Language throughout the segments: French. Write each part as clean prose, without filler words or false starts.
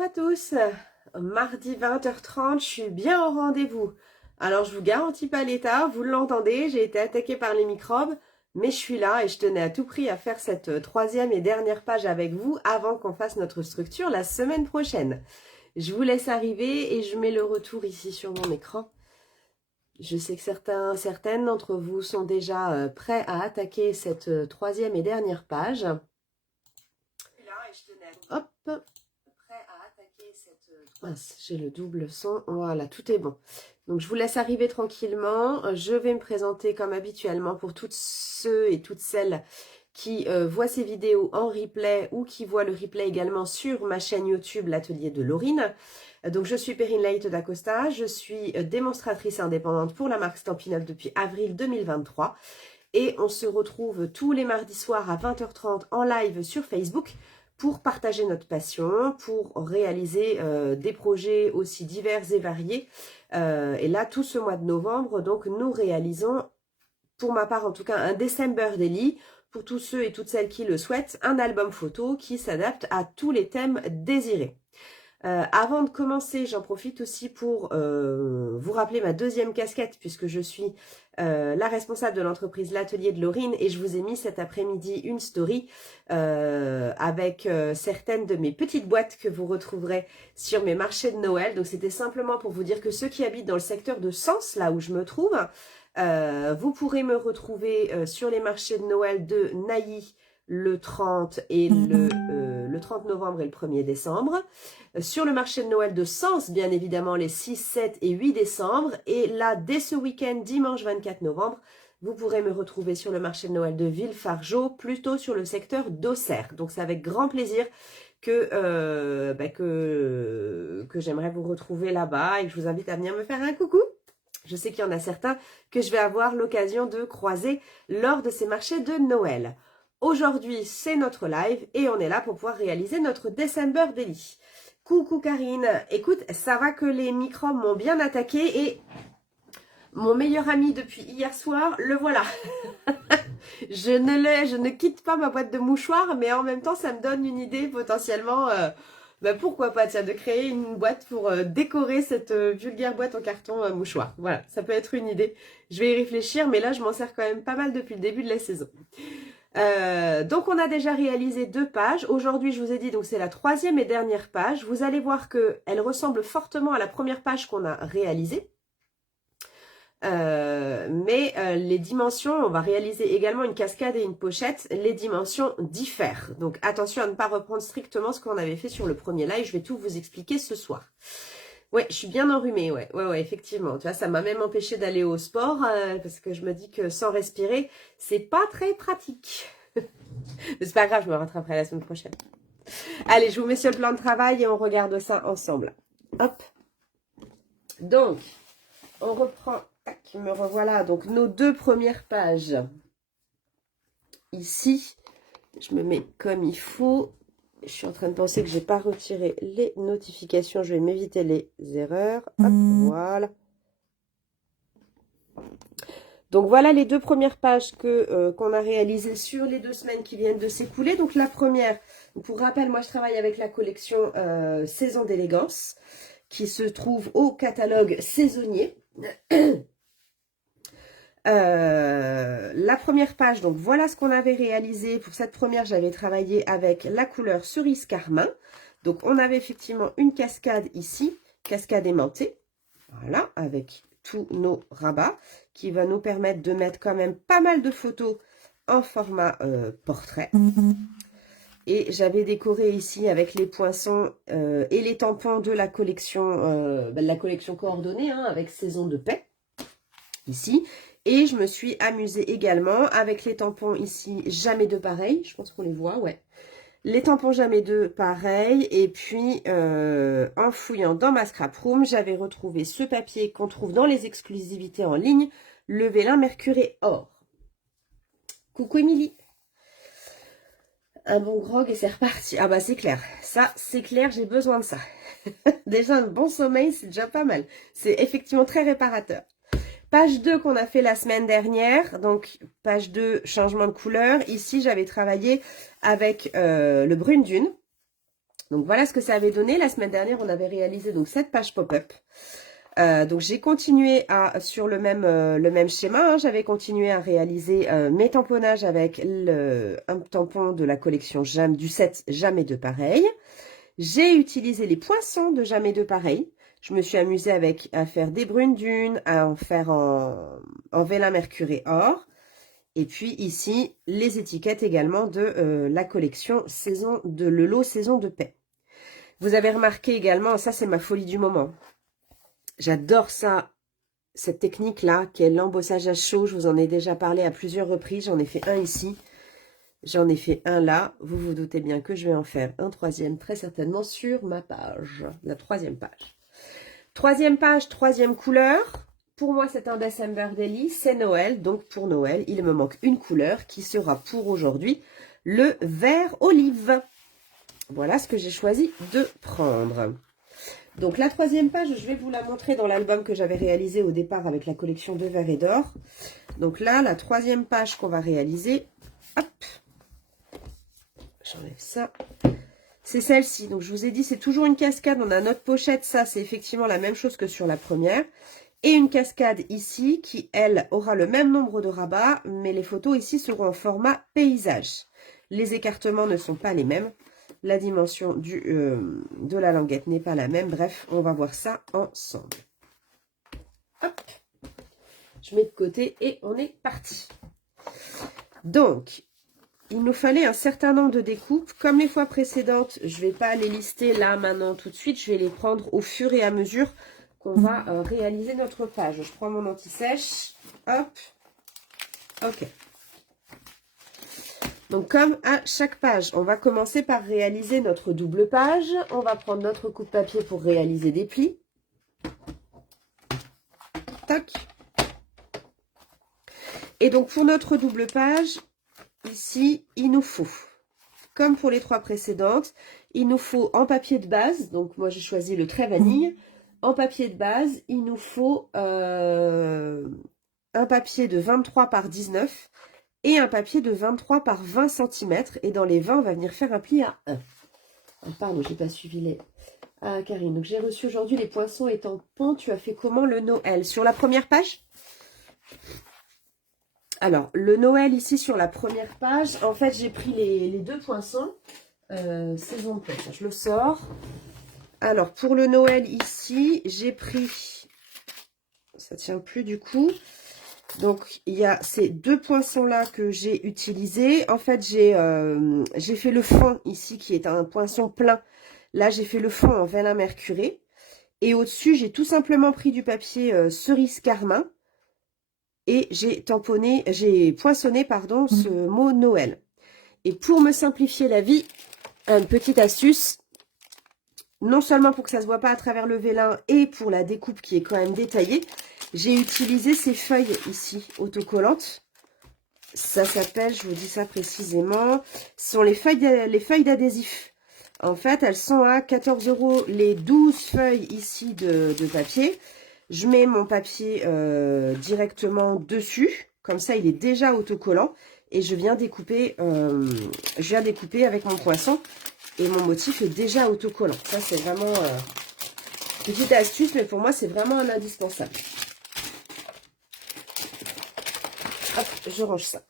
Bonjour à tous, mardi 20h30, je suis bien au rendez-vous. Alors je vous garantis pas l'état, vous l'entendez, j'ai été attaquée par les microbes, mais je suis là et je tenais à tout prix à faire cette troisième et dernière page avec vous avant qu'on fasse notre structure la semaine prochaine. Je vous laisse arriver et je mets le retour ici sur mon écran. Je sais que certaines d'entre vous sont déjà prêts à attaquer cette troisième et dernière page. Hop. J'ai le double son, voilà, tout est bon. Donc je vous laisse arriver tranquillement, je vais me présenter comme habituellement pour toutes ceux et toutes celles qui voient ces vidéos en replay ou qui voient le replay également sur ma chaîne YouTube, l'atelier de Laurine. Donc je suis Perrine Leite d'Acosta, je suis démonstratrice indépendante pour la marque Stampin' Up depuis avril 2023 et on se retrouve tous les mardis soirs à 20h30 en live sur Facebook pour partager notre passion, pour réaliser des projets aussi divers et variés. Et là, tout ce mois de novembre, donc nous réalisons, pour ma part en tout cas, un December Daily, pour tous ceux et toutes celles qui le souhaitent, un album photo qui s'adapte à tous les thèmes désirés. Avant de commencer, j'en profite aussi pour vous rappeler ma deuxième casquette puisque je suis la responsable de l'entreprise L'Atelier de Laurine et je vous ai mis cet après-midi une story avec certaines de mes petites boîtes que vous retrouverez sur mes marchés de Noël. Donc c'était simplement pour vous dire que ceux qui habitent dans le secteur de Sens, là où je me trouve, vous pourrez me retrouver sur les marchés de Noël de Nailly le 30 et le 30 novembre et le 1er décembre. Sur le marché de Noël de Sens, bien évidemment, les 6, 7 et 8 décembre. Et là, dès ce week-end, dimanche 24 novembre, vous pourrez me retrouver sur le marché de Noël de Villefargeau, plutôt sur le secteur d'Auxerre. Donc, c'est avec grand plaisir que j'aimerais vous retrouver là-bas et que je vous invite à venir me faire un coucou. Je sais qu'il y en a certains que je vais avoir l'occasion de croiser lors de ces marchés de Noël. Aujourd'hui, c'est notre live et on est là pour pouvoir réaliser notre December Daily. Coucou Karine, écoute, ça va que les microbes m'ont bien attaqué et mon meilleur ami depuis hier soir, le voilà. Je ne quitte pas ma boîte de mouchoirs, mais en même temps, ça me donne une idée potentiellement, pourquoi pas, tiens, de créer une boîte pour décorer cette vulgaire boîte en carton mouchoir. Voilà, ça peut être une idée. Je vais y réfléchir, mais là, je m'en sers quand même pas mal depuis le début de la saison. Donc on a déjà réalisé 2 pages. Aujourd'hui je vous ai dit donc c'est la troisième et dernière page. Vous allez voir qu'elle ressemble fortement à la première page qu'on a réalisée. Les dimensions, on va réaliser également une cascade et une pochette. Les dimensions diffèrent. Donc attention à ne pas reprendre strictement ce qu'on avait fait sur le premier live. Je vais tout vous expliquer ce soir. Ouais, je suis bien enrhumée, ouais, effectivement. Tu vois, ça m'a même empêché d'aller au sport parce que je me dis que sans respirer, c'est pas très pratique. Mais c'est pas grave, je me rattraperai la semaine prochaine. Allez, je vous mets sur le plan de travail et on regarde ça ensemble. Hop. Donc, on reprend. Tac, me revoilà. Donc, nos 2 premières pages. Ici, je me mets comme il faut. Je suis en train de penser que je n'ai pas retiré les notifications. Je vais m'éviter les erreurs. Hop, voilà. Donc voilà les 2 premières pages qu'on a réalisées sur les 2 semaines qui viennent de s'écouler. Donc la première, pour rappel, moi je travaille avec la collection Saison d'élégance qui se trouve au catalogue saisonnier. La première page, donc voilà ce qu'on avait réalisé. Pour cette première, j'avais travaillé avec la couleur cerise carmin. Donc on avait effectivement une cascade ici, cascade aimantée. Voilà, avec tous nos rabats qui va nous permettre de mettre quand même pas mal de photos en format portrait. Et j'avais décoré ici avec les poinçons et les tampons de la collection coordonnée hein, avec Saison de paix ici. Et je me suis amusée également avec les tampons ici, jamais deux pareils. Je pense qu'on les voit, ouais. Les tampons jamais deux pareils. Et puis, en fouillant dans ma scrap room, j'avais retrouvé ce papier qu'on trouve dans les exclusivités en ligne, le Vélin Mercuré Or. Coucou Émilie. Un bon grog et c'est reparti. Ah bah c'est clair. Ça, c'est clair, j'ai besoin de ça. Déjà, un bon sommeil, c'est déjà pas mal. C'est effectivement très réparateur. Page 2 qu'on a fait la semaine dernière, donc page 2, changement de couleur. Ici, j'avais travaillé avec le brune dune. Donc voilà ce que ça avait donné. La semaine dernière, on avait réalisé donc cette page pop-up. Donc j'ai continué sur le même schéma, hein. J'avais continué à réaliser mes tamponnages avec un tampon de la collection du set Jamais de pareil. J'ai utilisé les poinçons de Jamais de pareil. Je me suis amusée à faire des brunes dunes, à en faire en vélin mercuré or. Et puis ici, les étiquettes également de la collection le lot saison de paix. Vous avez remarqué également, ça c'est ma folie du moment. J'adore ça, cette technique-là, qui est l'embossage à chaud. Je vous en ai déjà parlé à plusieurs reprises. J'en ai fait un ici. J'en ai fait un là. Vous vous doutez bien que je vais en faire un troisième, très certainement, sur ma page. La troisième page. Troisième page, troisième couleur. Pour moi, c'est un December Daily. C'est Noël. Donc, pour Noël, il me manque une couleur qui sera pour aujourd'hui le vert olive. Voilà ce que j'ai choisi de prendre. Donc la troisième page, je vais vous la montrer dans l'album que j'avais réalisé au départ avec la collection de verre et d'or. Donc là, la troisième page qu'on va réaliser, hop, j'enlève ça, c'est celle-ci. Donc je vous ai dit, c'est toujours une cascade, on a notre pochette, ça c'est effectivement la même chose que sur la première. Et une cascade ici qui, elle, aura le même nombre de rabats, mais les photos ici seront en format paysage. Les écartements ne sont pas les mêmes. La dimension de la languette n'est pas la même. Bref, on va voir ça ensemble. Hop, je mets de côté et on est parti. Donc, il nous fallait un certain nombre de découpes. Comme les fois précédentes, je ne vais pas les lister là, maintenant, tout de suite. Je vais les prendre au fur et à mesure qu'on va réaliser notre page. Je prends mon anti-sèche. Hop, ok. Donc, comme à chaque page, on va commencer par réaliser notre double page. On va prendre notre coupe-papier pour réaliser des plis. Tac. Et donc, pour notre double page, ici, il nous faut, comme pour les trois précédentes, il nous faut en papier de base. Donc, moi, j'ai choisi le trait vanille. En papier de base, il nous faut un papier de 23 par 19 et un papier de 23 par 20 cm. Et dans les 20, on va venir faire un pli à 1. Oh, pardon, j'ai pas suivi les... Ah, Karine, donc j'ai reçu aujourd'hui les poinçons et tampons. Tu as fait comment le Noël? Sur la première page? Alors, le Noël ici sur la première page, en fait, j'ai pris les deux poinçons. Saison de paix, je le sors. Alors, pour le Noël ici, j'ai pris... Ça tient plus du coup. Donc, il y a ces deux poinçons-là que j'ai utilisés. En fait, j'ai fait le fond ici, qui est un poinçon plein. Là, j'ai fait le fond en vélin mercuré. Et au-dessus, j'ai tout simplement pris du papier cerise carmin. Et j'ai poinçonné, pardon, ce mot Noël. Et pour me simplifier la vie, une petite astuce, non seulement pour que ça ne se voit pas à travers le vélin et pour la découpe qui est quand même détaillée, j'ai utilisé ces feuilles ici, autocollantes. Ça s'appelle, je vous dis ça précisément, ce sont les feuilles d'adhésif. En fait, elles sont à 14 € les 12 feuilles ici de papier. Je mets mon papier directement dessus, comme ça il est déjà autocollant. Et je viens découper avec mon poinçon et mon motif est déjà autocollant. Ça c'est vraiment une petite astuce, mais pour moi c'est vraiment un indispensable. Hop, je range ça.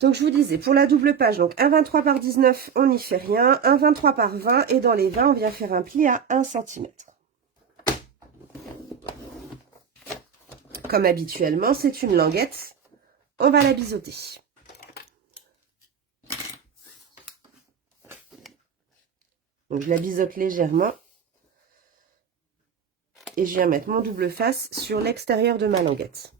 Donc, je vous disais, pour la double page, donc un 23 par 19, on n'y fait rien. Un 23 par 20, et dans les 20, on vient faire un pli à 1 cm. Comme habituellement, c'est une languette. On va la biseauter. Donc, je la biseaute légèrement. Et je viens mettre mon double face sur l'extérieur de ma languette.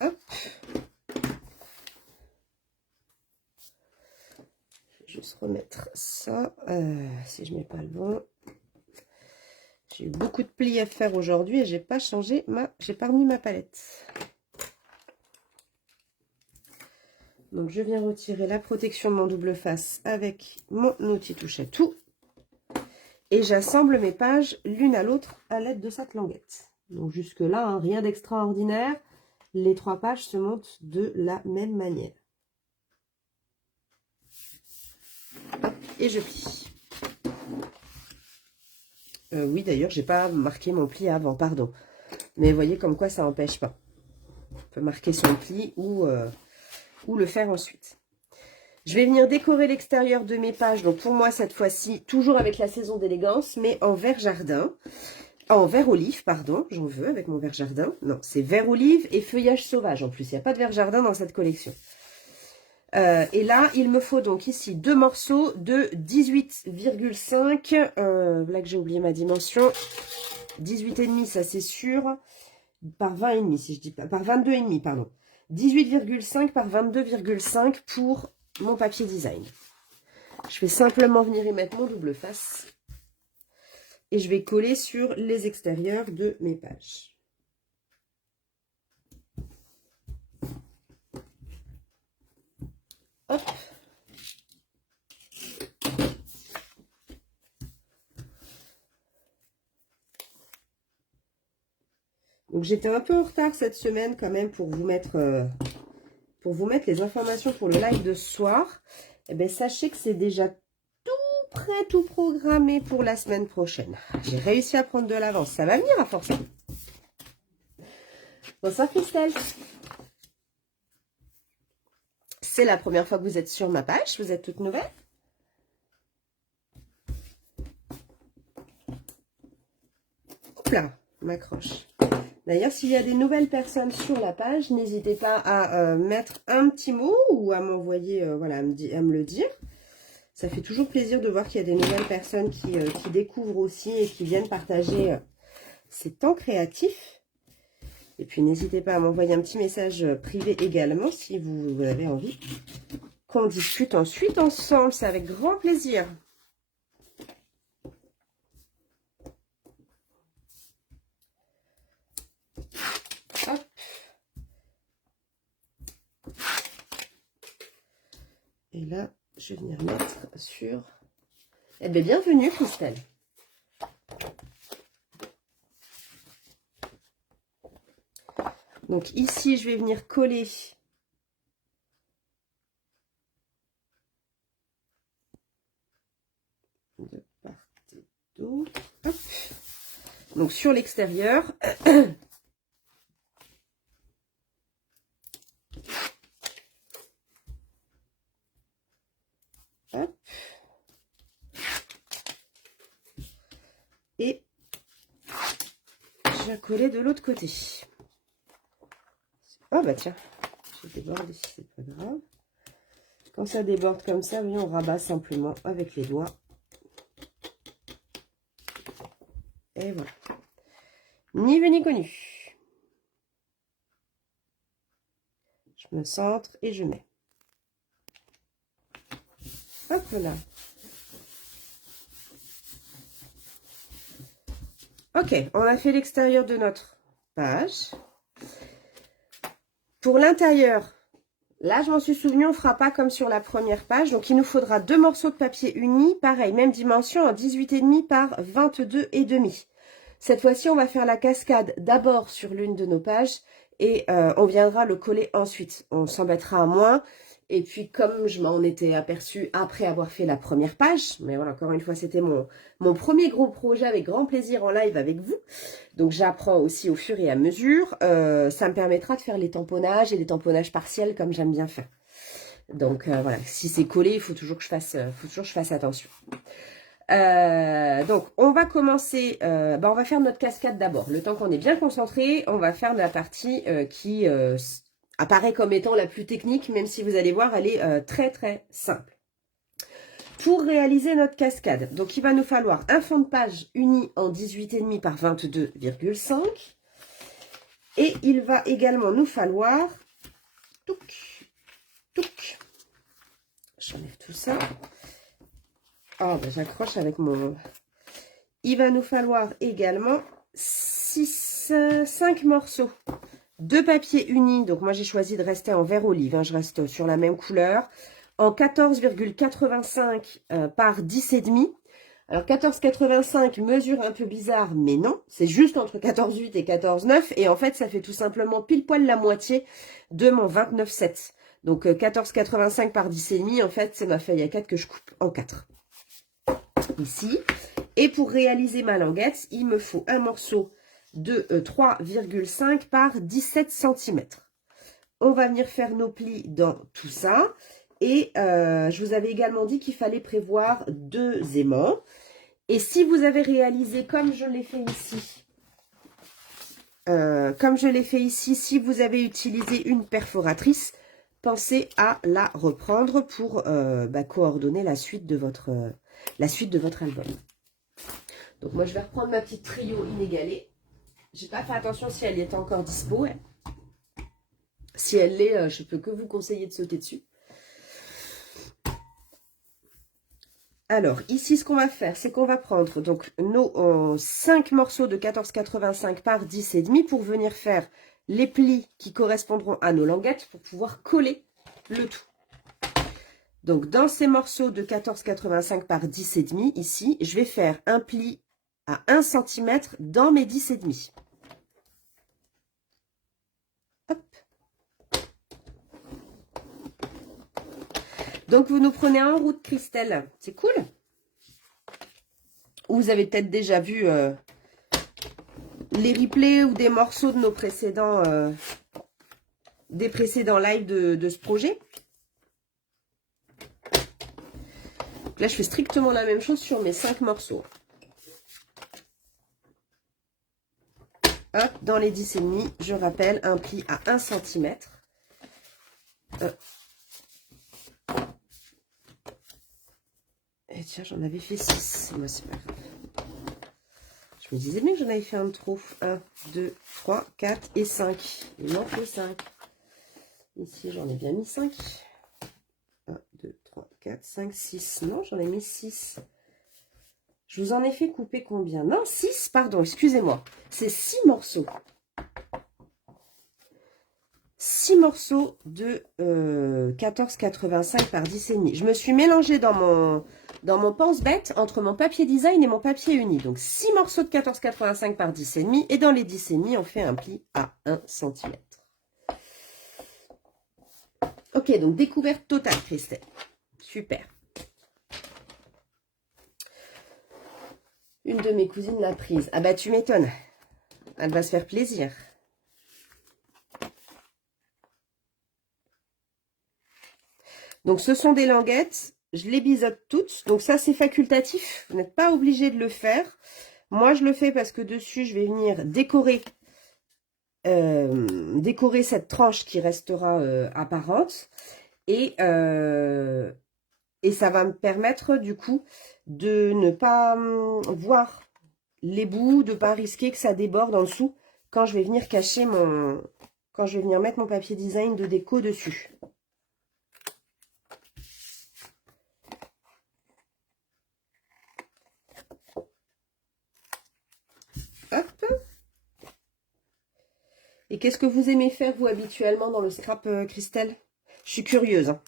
Hop. Je vais juste remettre ça. Si je ne mets pas le bon. J'ai eu beaucoup de plis à faire aujourd'hui et j'ai pas remis ma palette. Donc, je viens retirer la protection de mon double face avec mon outil touche à tout. Et j'assemble mes pages l'une à l'autre à l'aide de cette languette. Donc jusque-là, hein, rien d'extraordinaire. Les 3 pages se montent de la même manière. Hop, et je plie. Oui, d'ailleurs, j'ai pas marqué mon pli avant, pardon. Mais vous voyez comme quoi ça n'empêche pas. On peut marquer son pli ou le faire ensuite. Je vais venir décorer l'extérieur de mes pages. Donc pour moi, cette fois-ci, toujours avec la saison d'élégance, mais en vert jardin. En vert olive, pardon, j'en veux avec mon vert jardin. Non, c'est vert olive et feuillage sauvage en plus. Il n'y a pas de vert jardin dans cette collection. Et là, il me faut donc ici 2 morceaux de 18,5. Là que j'ai oublié ma dimension. 18,5, ça c'est sûr. Par 20,5, si je dis pas. Par 22,5, pardon. 18,5 par 22,5 pour mon papier design. Je vais simplement venir y mettre mon double face. Et je vais coller sur les extérieurs de mes pages. Hop. Donc j'étais un peu en retard cette semaine quand même pour vous mettre les informations pour le live de ce soir. Eh bien, sachez que c'est déjà tout prêt, tout programmé pour la semaine prochaine. J'ai réussi à prendre de l'avance. Ça va venir à force. Bonsoir Christelle. C'est la première fois que vous êtes sur ma page. Vous êtes toute nouvelle. Hop là, m'accroche. D'ailleurs, s'il y a des nouvelles personnes sur la page, n'hésitez pas à mettre un petit mot ou à m'envoyer, voilà, à me le dire. Ça fait toujours plaisir de voir qu'il y a des nouvelles personnes qui découvrent aussi et qui viennent partager ces temps créatifs. Et puis, n'hésitez pas à m'envoyer un petit message privé également si vous avez envie qu'on discute ensuite ensemble. C'est avec grand plaisir. Hop. Et là, je vais venir mettre sur... Eh bien, bienvenue Christelle. Donc ici, je vais venir coller de part et d'autre. Donc sur l'extérieur. Hop. Et je vais coller de l'autre côté. Ah bah tiens, j'ai débordé, c'est pas grave. Quand ça déborde comme ça, oui, on rabat simplement avec les doigts. Et voilà. Ni vu ni connu. Je me centre et je mets. Hop là. Ok, on a fait l'extérieur de notre page. Pour l'intérieur, là je m'en suis souvenu, on ne fera pas comme sur la première page. Donc il nous faudra 2 morceaux de papier uni, pareil, même dimension, en 18,5 par 22,5. Cette fois-ci, on va faire la cascade d'abord sur l'une de nos pages et on viendra le coller ensuite. On s'embêtera à moins. Et puis, comme je m'en étais aperçue après avoir fait la première page, mais voilà, encore une fois, c'était mon premier gros projet avec grand plaisir en live avec vous. Donc, j'apprends aussi au fur et à mesure. Ça me permettra de faire les tamponnages et les tamponnages partiels comme j'aime bien faire. Donc, voilà, si c'est collé, il faut toujours que je fasse attention. Donc, on va commencer, on va faire notre cascade d'abord. Le temps qu'on est bien concentré, on va faire la partie qui apparaît comme étant la plus technique, même si vous allez voir, elle est très très simple. Pour réaliser notre cascade, donc il va nous falloir un fond de page uni en 18,5 par 22,5. Et il va également nous falloir, j'enlève tout ça. Oh, ben j'accroche avec mon... Il va nous falloir également 5 morceaux de papier uni. Donc, moi, j'ai choisi de rester en vert olive. Hein, je reste sur la même couleur. En 14,85 par 10,5. Alors 14,85, mesure un peu bizarre, mais non. C'est juste entre 14,8 et 14,9. Et en fait, ça fait tout simplement pile poil la moitié de mon 29,7. Donc 14,85 par 10,5, en fait, c'est ma feuille A4 que je coupe en 4. Ici. Et pour réaliser ma languette, il me faut un morceau de 3,5 par 17 cm. On va venir faire nos plis dans tout ça. Et je vous avais également dit qu'il fallait prévoir 2 aimants. Et si vous avez réalisé comme je l'ai fait ici, si vous avez utilisé une perforatrice, pensez à la reprendre pour coordonner la suite de votre album. Donc moi je vais reprendre ma petite trio inégalée. J'ai pas fait attention si elle est encore dispo. Si elle l'est, je peux que vous conseiller de sauter dessus. Alors, ici, ce qu'on va faire, c'est qu'on va prendre donc nos 5 morceaux de 14,85 par 10,5 pour venir faire les plis qui correspondront à nos languettes pour pouvoir coller le tout. Donc, dans ces morceaux de 14,85 par 10,5, ici, je vais faire un pli à 1 cm dans mes 10,5. Hop. Donc, vous nous prenez un roux de Christelle. C'est cool. Vous avez peut-être déjà vu les replays ou des morceaux de nos précédents, des précédents lives de ce projet. Donc là, je fais strictement la même chose sur mes 5 morceaux. Hop, dans les 10,5, je rappelle un pli à 1 cm. Et tiens, j'en avais fait 6. Moi, c'est pas grave. Je me disais bien que j'en avais fait un de trop. 1, 2, 3, 4 et 5. Il manque le 5. Ici, j'en ai bien mis 5. 1, 2, 3, 4, 5, 6. Non, j'en ai mis 6. Je vous en ai fait couper combien? Non, 6, pardon, excusez-moi. C'est 6 morceaux. 6 morceaux de 14,85 par 10,5. Je me suis mélangée dans mon pense-bête entre mon papier design et mon papier uni. Donc 6 morceaux de 14,85 par 10,5. Et dans les 10,5, on fait un pli à 1 cm. Ok, donc découverte totale, Christelle. Super. Une de mes cousines l'a prise. Ah bah tu m'étonnes. Elle va se faire plaisir. Donc ce sont des languettes. Je les biseaute toutes. Donc ça c'est facultatif. Vous n'êtes pas obligé de le faire. Moi je le fais parce que dessus je vais venir décorer cette tranche qui restera apparente. Et ça va me permettre du coup de ne pas voir les bouts, de ne pas risquer que ça déborde en dessous quand je vais venir cacher quand je vais venir mettre mon papier design de déco dessus. Hop. Et qu'est-ce que vous aimez faire, vous, habituellement, dans le scrap, Christelle? Je suis curieuse. Hein.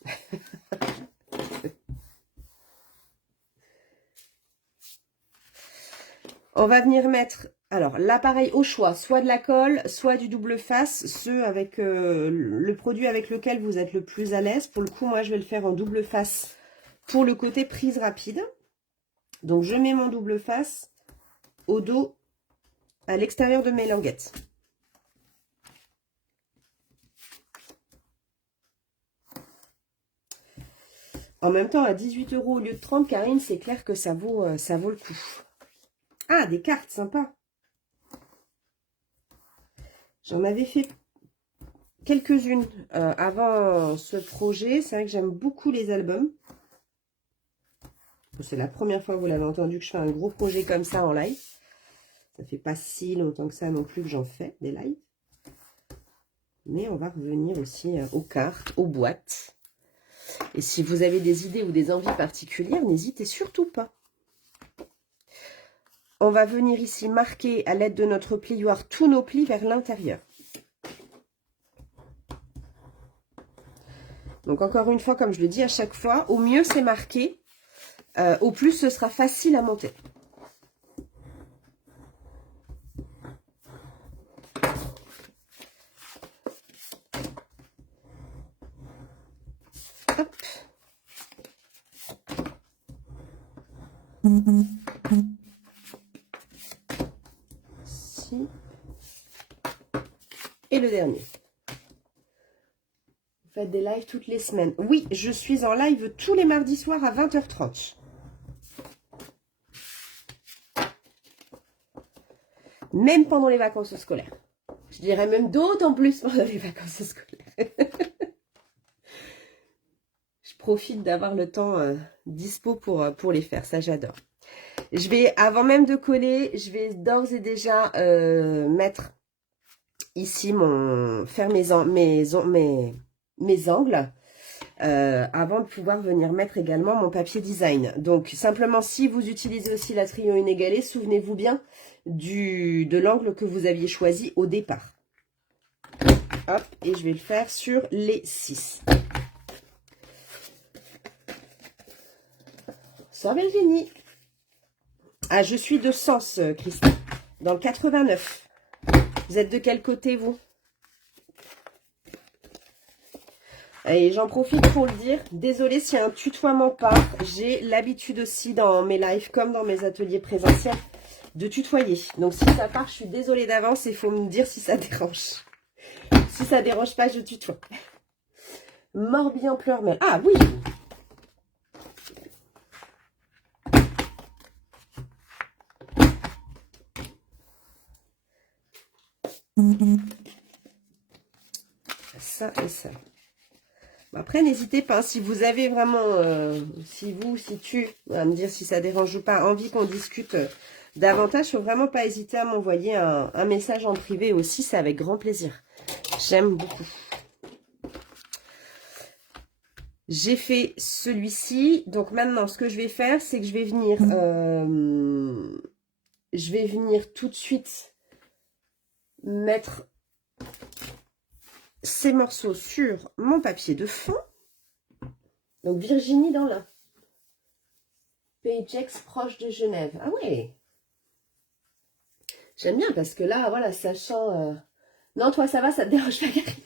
On va venir mettre, alors, l'appareil au choix, soit de la colle, soit du double face, ceux avec le produit avec lequel vous êtes le plus à l'aise. Pour le coup, moi, je vais le faire en double face pour le côté prise rapide. Donc, je mets mon double face au dos, à l'extérieur de mes languettes. En même temps, à 18 € au lieu de 30, Karine, c'est clair que ça vaut le coup. Ah, des cartes, sympa. J'en avais fait quelques-unes avant ce projet. C'est vrai que j'aime beaucoup les albums. C'est la première fois, vous l'avez entendu, que je fais un gros projet comme ça en live. Ça fait pas si longtemps que ça non plus que j'en fais des lives. Mais on va revenir aussi aux cartes, aux boîtes. Et si vous avez des idées ou des envies particulières, n'hésitez surtout pas. On va venir ici marquer à l'aide de notre plioir tous nos plis vers l'intérieur. Donc encore une fois, comme je le dis à chaque fois, au mieux c'est marqué. au plus ce sera facile à monter. Hop. Ici. Et le dernier. Vous faites des lives toutes les semaines. Oui, je suis en live tous les mardis soirs à 20h30. Même pendant les vacances scolaires. Je dirais même d'autant plus pendant les vacances scolaires. Je profite d'avoir le temps dispo pour les faire. Ça, j'adore. Je vais, avant même de coller, je vais d'ores et déjà mettre ici faire mes angles. Avant de pouvoir venir mettre également mon papier design. Donc, simplement, si vous utilisez aussi la trio inégalée, souvenez-vous bien de l'angle que vous aviez choisi au départ. Hop, et je vais le faire sur les 6. Ça, Virginie. Ah, je suis de Sens, Christine, dans le 89. Vous êtes de quel côté, vous? Et j'en profite pour le dire, désolée si un tutoiement part, j'ai l'habitude aussi dans mes lives comme dans mes ateliers présentiels de tutoyer. Donc si ça part, je suis désolée d'avance et il faut me dire si ça dérange. Si ça dérange pas, je tutoie. Morbihan pleurmel. Ah oui! Ça et ça. Après, n'hésitez pas, si vous avez vraiment, si tu, à me dire si ça dérange ou pas, envie qu'on discute davantage, il ne faut vraiment pas hésiter à m'envoyer un message en privé aussi, c'est avec grand plaisir. J'aime beaucoup. J'ai fait celui-ci, donc maintenant, ce que je vais faire, c'est que je vais venir tout de suite mettre ces morceaux sur mon papier de fond. Donc, Virginie dans l'un. Pagex proche de Genève. Ah ouais. J'aime bien parce que là, voilà, sachant... Non, toi, ça va, ça te dérange pas, Karine?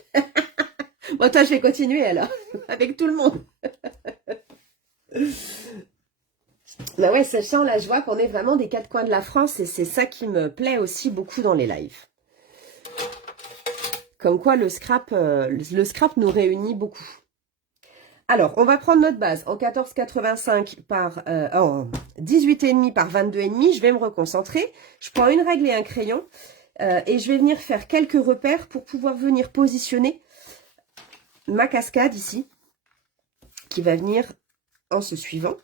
Bon, toi, je vais continuer alors, avec tout le monde. Bah ouais, sachant la joie qu'on est vraiment des quatre coins de la France et c'est ça qui me plaît aussi beaucoup dans les lives. Comme quoi, le scrap nous réunit beaucoup. Alors, on va prendre notre base en 14,85 par... en 18,5 par 22,5. Je vais me reconcentrer. Je prends une règle et un crayon. Et je vais venir faire quelques repères pour pouvoir venir positionner ma cascade ici. Qui va venir en se suivant.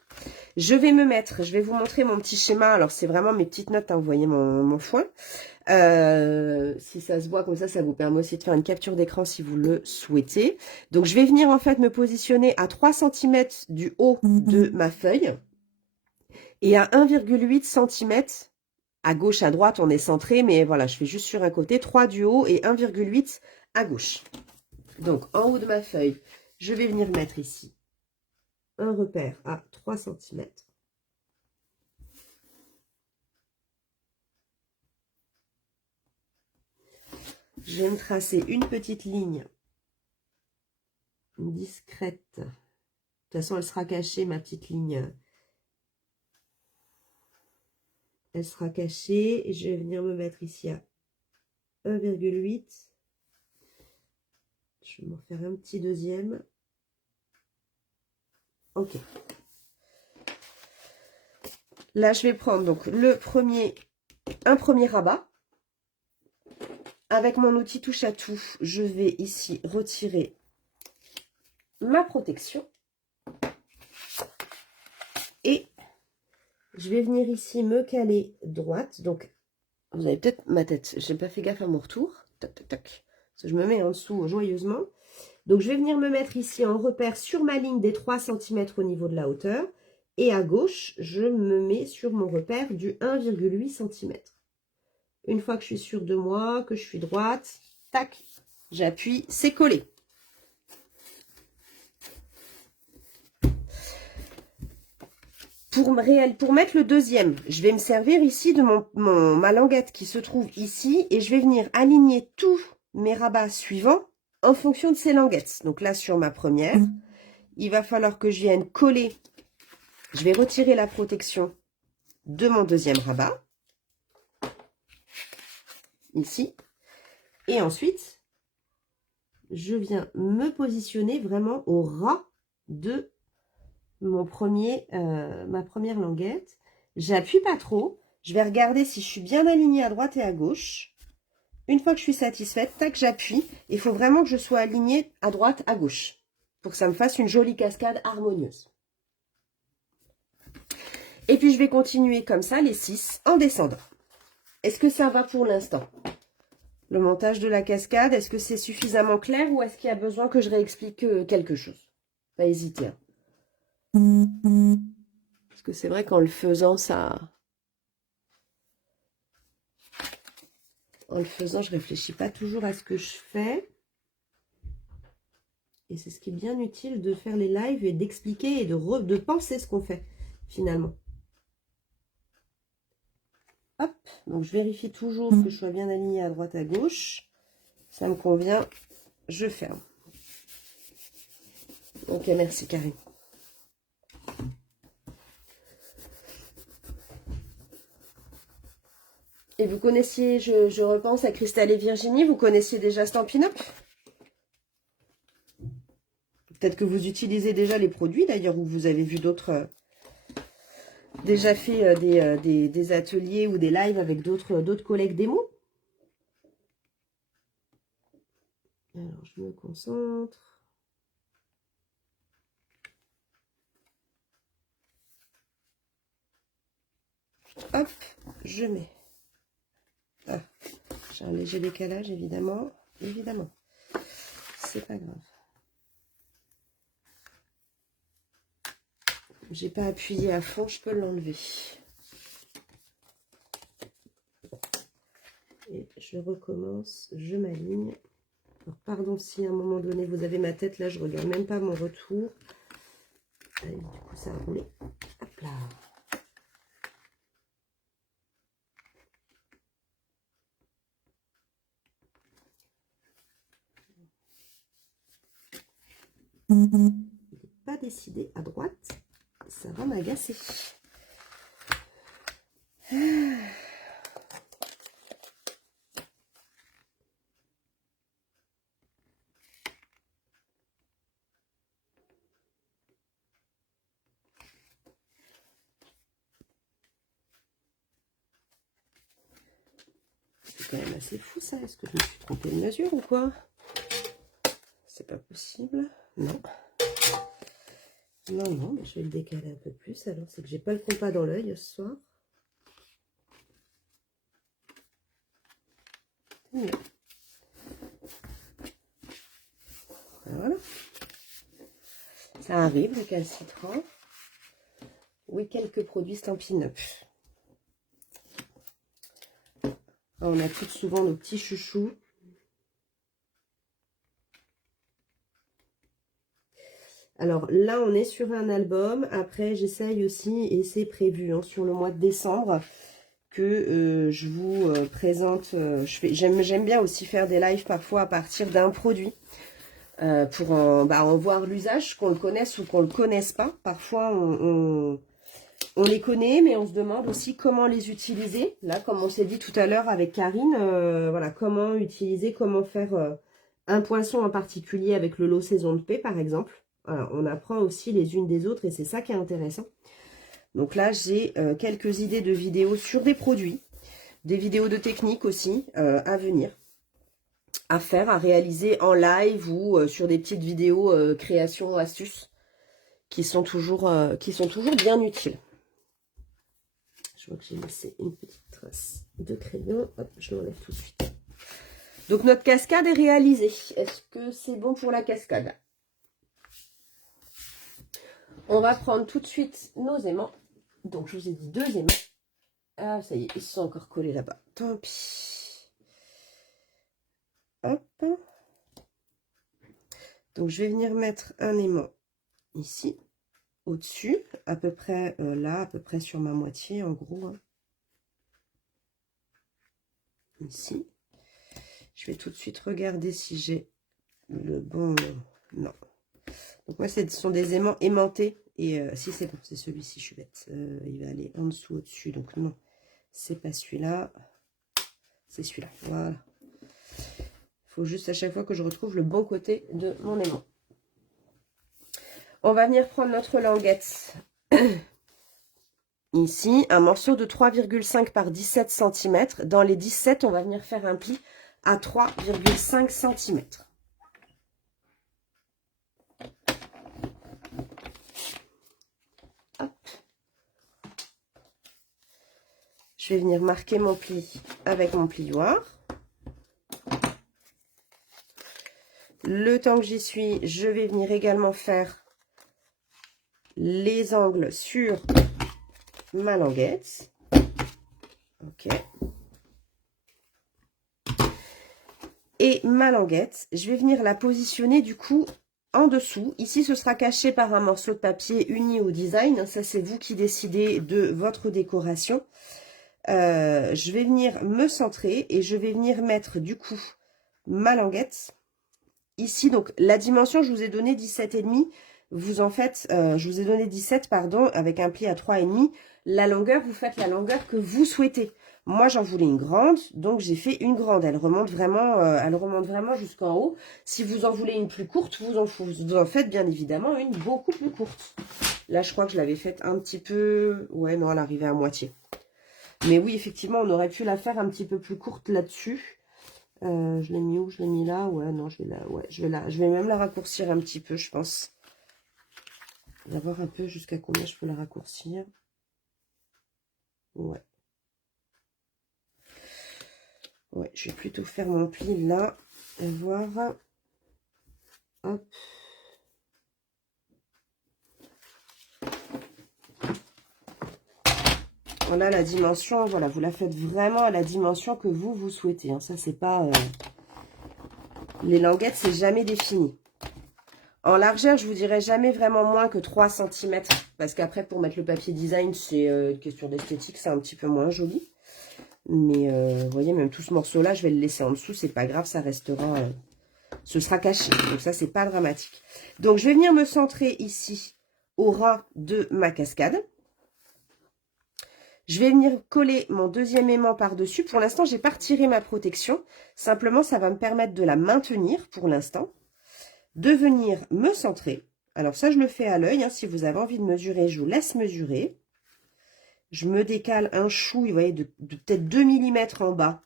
Je vais vous montrer mon petit schéma. Alors, c'est vraiment mes petites notes. Hein, vous voyez mon foin. Si ça se voit comme ça vous permet aussi de faire une capture d'écran si vous le souhaitez. Donc, je vais venir en fait me positionner à 3 cm du haut de ma feuille et à 1,8 cm à gauche, à droite, on est centré, mais voilà, je fais juste sur un côté, 3 du haut et 1,8 à gauche. Donc, en haut de ma feuille, je vais venir mettre ici un repère à 3 cm. Je vais me tracer une petite ligne discrète. De toute façon, elle sera cachée, ma petite ligne. Elle sera cachée. Et je vais venir me mettre ici à 1,8. Je vais m'en faire un petit deuxième. Ok. Là, je vais prendre donc un premier rabat. Avec mon outil touche à tout, je vais ici retirer ma protection. Et je vais venir ici me caler droite. Donc, vous avez peut-être ma tête. Je n'ai pas fait gaffe à mon retour. Tac, tac, tac. Parce que je me mets en dessous joyeusement. Donc, je vais venir me mettre ici en repère sur ma ligne des 3 cm au niveau de la hauteur. Et à gauche, je me mets sur mon repère du 1,8 cm. Une fois que je suis sûre de moi, que je suis droite, tac, j'appuie, c'est collé. Pour mettre le deuxième, je vais me servir ici de ma languette qui se trouve ici et je vais venir aligner tous mes rabats suivants en fonction de ces languettes. Donc là, sur ma première, il va falloir que je vienne coller. Je vais retirer la protection de mon deuxième rabat. Ici. Et ensuite, je viens me positionner vraiment au ras de ma première languette. J'appuie pas trop. Je vais regarder si je suis bien alignée à droite et à gauche. Une fois que je suis satisfaite, tac, j'appuie. Il faut vraiment que je sois alignée à droite, à gauche, pour que ça me fasse une jolie cascade harmonieuse. Et puis, je vais continuer comme ça, les 6, en descendant. Est-ce que ça va pour l'instant? Le montage de la cascade, est-ce que c'est suffisamment clair ou est-ce qu'il y a besoin que je réexplique quelque chose? Pas hésiter. Parce que c'est vrai qu'en le faisant, En le faisant, je réfléchis pas toujours à ce que je fais. Et c'est ce qui est bien utile de faire les lives et d'expliquer et de penser ce qu'on fait, finalement. Hop, donc je vérifie toujours que je sois bien alignée à droite, à gauche. Ça me convient, je ferme. Ok, merci Karine. Et vous connaissiez, je repense à Cristal et Virginie, vous connaissiez déjà Stampin' Up? Peut-être que vous utilisez déjà les produits d'ailleurs, ou vous avez vu d'autres, déjà fait des ateliers ou des lives avec d'autres collègues démo. Alors, je me concentre. Hop, je mets. Ah, j'ai un léger décalage, évidemment. Évidemment. C'est pas grave. J'ai pas appuyé à fond, je peux l'enlever. Et je recommence, je m'aligne. Alors, pardon si à un moment donné vous avez ma tête, là je regarde même pas mon retour. Allez, du coup ça a roulé. Hop là. Il n'est pas décidé à droite, ça va m'agacer. C'est quand même assez fou ça. Est-ce que je me suis trompée de mesure ou quoi? C'est pas possible. Non. Non, non, je vais le décaler un peu plus. Alors, c'est que j'ai pas le compas dans l'œil ce soir. Voilà. Ça arrive, le calcitran. Oui, quelques produits Stampin' Up. On a toutes souvent nos petits chouchous. Alors là, on est sur un album. Après, j'essaye aussi, et c'est prévu hein, sur le mois de décembre, que je vous présente. J'aime bien aussi faire des lives parfois à partir d'un produit. Pour en voir l'usage, qu'on le connaisse ou qu'on le connaisse pas. Parfois, on les connaît, mais on se demande aussi comment les utiliser. Là, comme on s'est dit tout à l'heure avec Karine, voilà, comment utiliser, comment faire un poinçon en particulier avec le lot saison de paix, par exemple. Voilà, on apprend aussi les unes des autres et c'est ça qui est intéressant. Donc là, j'ai quelques idées de vidéos sur des produits, des vidéos de technique aussi à venir, à faire, à réaliser en live ou sur des petites vidéos création, astuces qui sont toujours bien utiles. Je vois que j'ai laissé une petite trace de crayon. Hop, je l'enlève tout de suite. Donc, notre cascade est réalisée. Est-ce que c'est bon pour la cascade? On va prendre tout de suite nos aimants. Donc, je vous ai dit 2 aimants. Ah, ça y est, ils se sont encore collés là-bas. Tant pis. Hop. Donc, je vais venir mettre un aimant ici. au-dessus, à peu près là, à peu près sur ma moitié, en gros. Hein. Ici. Je vais tout de suite regarder si j'ai le bon... Non. Donc moi, ce sont des aimants aimantés. Et si c'est bon, c'est celui-ci, je suis bête. Il va aller en dessous, au-dessus. Donc non, c'est pas celui-là. C'est celui-là. Voilà. Il faut juste à chaque fois que je retrouve le bon côté de mon aimant. On va venir prendre notre languette. Ici, un morceau de 3,5 par 17 cm. Dans les 17, on va venir faire un pli à 3,5 cm. Hop. Je vais venir marquer mon pli avec mon plioir. Le temps que j'y suis, je vais venir également faire les angles sur ma languette. Ok. Et ma languette, je vais venir la positionner du coup en dessous. Ici, ce sera caché par un morceau de papier uni au design. Ça, c'est vous qui décidez de votre décoration. Je vais venir me centrer et je vais venir mettre du coup ma languette ici. Donc, la dimension, je vous ai donné 17,5. Vous en faites, je vous ai donné 17, pardon, avec un pli à 3,5. La longueur, vous faites la longueur que vous souhaitez. Moi, j'en voulais une grande, donc j'ai fait une grande. Elle remonte vraiment jusqu'en haut. Si vous en voulez une plus courte, vous en faites bien évidemment une beaucoup plus courte. Là, je crois que je l'avais faite un petit peu... Ouais, non, elle arrivait à moitié. Mais oui, effectivement, on aurait pu la faire un petit peu plus courte là-dessus. Je l'ai mis où? Je l'ai mis là. Ouais, non, je vais même la raccourcir un petit peu, je pense. On va voir un peu jusqu'à combien je peux la raccourcir. Ouais. Ouais, je vais plutôt faire mon pli là. Et voir. Hop. Voilà la dimension. Voilà, vous la faites vraiment à la dimension que vous souhaitez. Hein. Ça, c'est pas... Les languettes, c'est jamais défini. En largeur, je vous dirais jamais vraiment moins que 3 cm. Parce qu'après, pour mettre le papier design, c'est une question d'esthétique. C'est un petit peu moins joli. Mais vous voyez, même tout ce morceau-là, je vais le laisser en dessous. C'est pas grave, ça restera... ce sera caché. Donc ça, c'est pas dramatique. Donc, je vais venir me centrer ici au ras de ma cascade. Je vais venir coller mon deuxième aimant par-dessus. Pour l'instant, j'ai pas retiré ma protection. Simplement, ça va me permettre de la maintenir pour l'instant. De venir me centrer. Alors ça, je le fais à l'œil. Hein. Si vous avez envie de mesurer, je vous laisse mesurer. Je me décale un chou, vous voyez, de peut-être 2 mm en bas.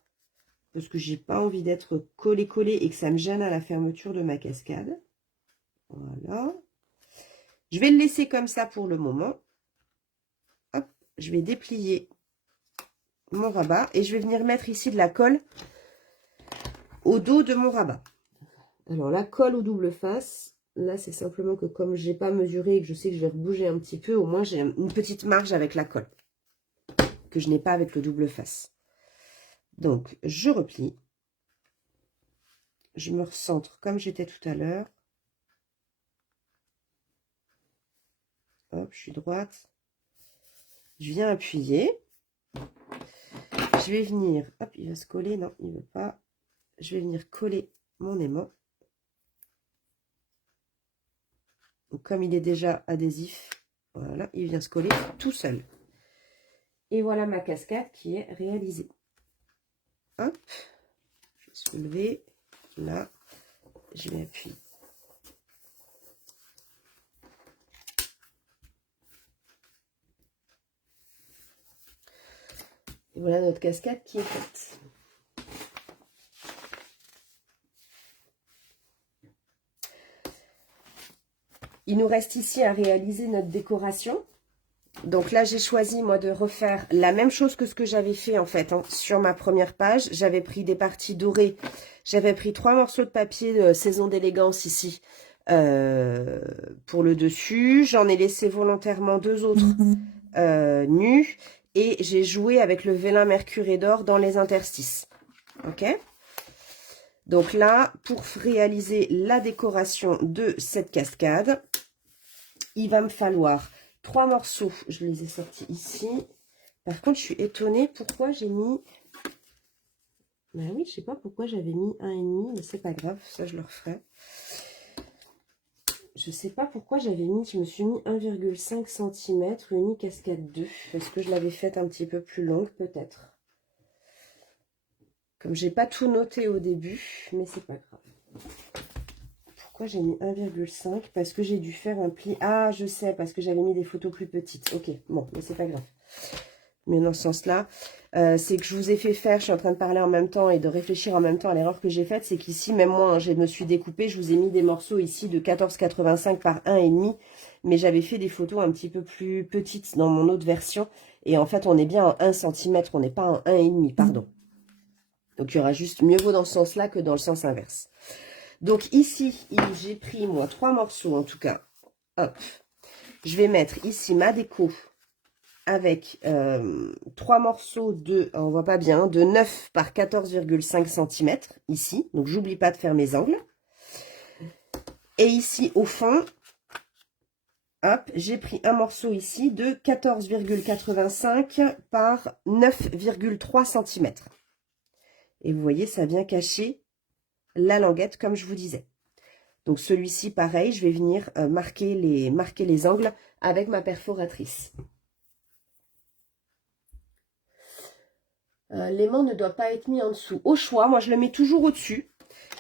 Parce que j'ai pas envie d'être collé et que ça me gêne à la fermeture de ma cascade. Voilà. Je vais le laisser comme ça pour le moment. Hop, je vais déplier mon rabat. Et je vais venir mettre ici de la colle au dos de mon rabat. Alors la colle au double face, là c'est simplement que comme je n'ai pas mesuré et que je sais que je vais rebouger un petit peu, au moins j'ai une petite marge avec la colle que je n'ai pas avec le double face. Donc je replie, je me recentre comme j'étais tout à l'heure. Hop, je suis droite. Je viens appuyer. Je vais venir, hop, il va se coller, non, il ne veut pas. Je vais venir coller mon aimant. Donc, comme il est déjà adhésif, voilà, il vient se coller tout seul. Et voilà ma cascade qui est réalisée. Hop, je vais soulever, là, je vais appuyer. Et voilà notre cascade qui est faite. Il nous reste ici à réaliser notre décoration. Donc là, j'ai choisi, moi, de refaire la même chose que ce que j'avais fait, en fait, hein, sur ma première page. J'avais pris des parties dorées. J'avais pris 3 morceaux de papier Saison d'élégance ici pour le dessus. J'en ai laissé volontairement 2 autres nus. Et j'ai joué avec le vélin mercure et d'or dans les interstices. Ok ? Donc là, pour réaliser la décoration de cette cascade, il va me falloir 3 morceaux. Je les ai sortis ici. Par contre, je suis étonnée pourquoi j'ai mis... Ben oui, je sais pas pourquoi j'avais mis 1,5, mais c'est pas grave, ça je le referai. Je sais pas pourquoi je me suis mis 1,5 cm uni cascade 2. Est-ce que je l'avais faite un petit peu plus longue, peut-être. Comme j'ai pas tout noté au début, mais c'est pas grave. Pourquoi j'ai mis 1,5? Parce que j'ai dû faire un pli. Ah, je sais, parce que j'avais mis des photos plus petites. Ok, bon, mais c'est pas grave. Mais dans ce sens-là, c'est que je vous ai fait faire, je suis en train de parler en même temps et de réfléchir en même temps à l'erreur que j'ai faite, c'est qu'ici, même moi, hein, je me suis découpée, je vous ai mis des morceaux ici de 14,85 par 1,5, mais j'avais fait des photos un petit peu plus petites dans mon autre version, et en fait, on est bien en 1 cm, on n'est pas en 1,5, pardon. Donc, il y aura juste, mieux vaut dans ce sens-là que dans le sens inverse. Donc, ici, j'ai pris, moi, 3 morceaux, en tout cas. Hop. Je vais mettre ici ma déco avec 3 morceaux de, on voit pas bien, de 9 par 14,5 cm, ici. Donc, j'oublie pas de faire mes angles. Et ici, au fond, hop, j'ai pris un morceau ici de 14,85 par 9,3 cm. Et vous voyez, ça vient cacher la languette, comme je vous disais. Donc, celui-ci, pareil, je vais venir marquer les angles avec ma perforatrice. L'aimant ne doit pas être mis en dessous. Au choix, moi je le mets toujours au-dessus.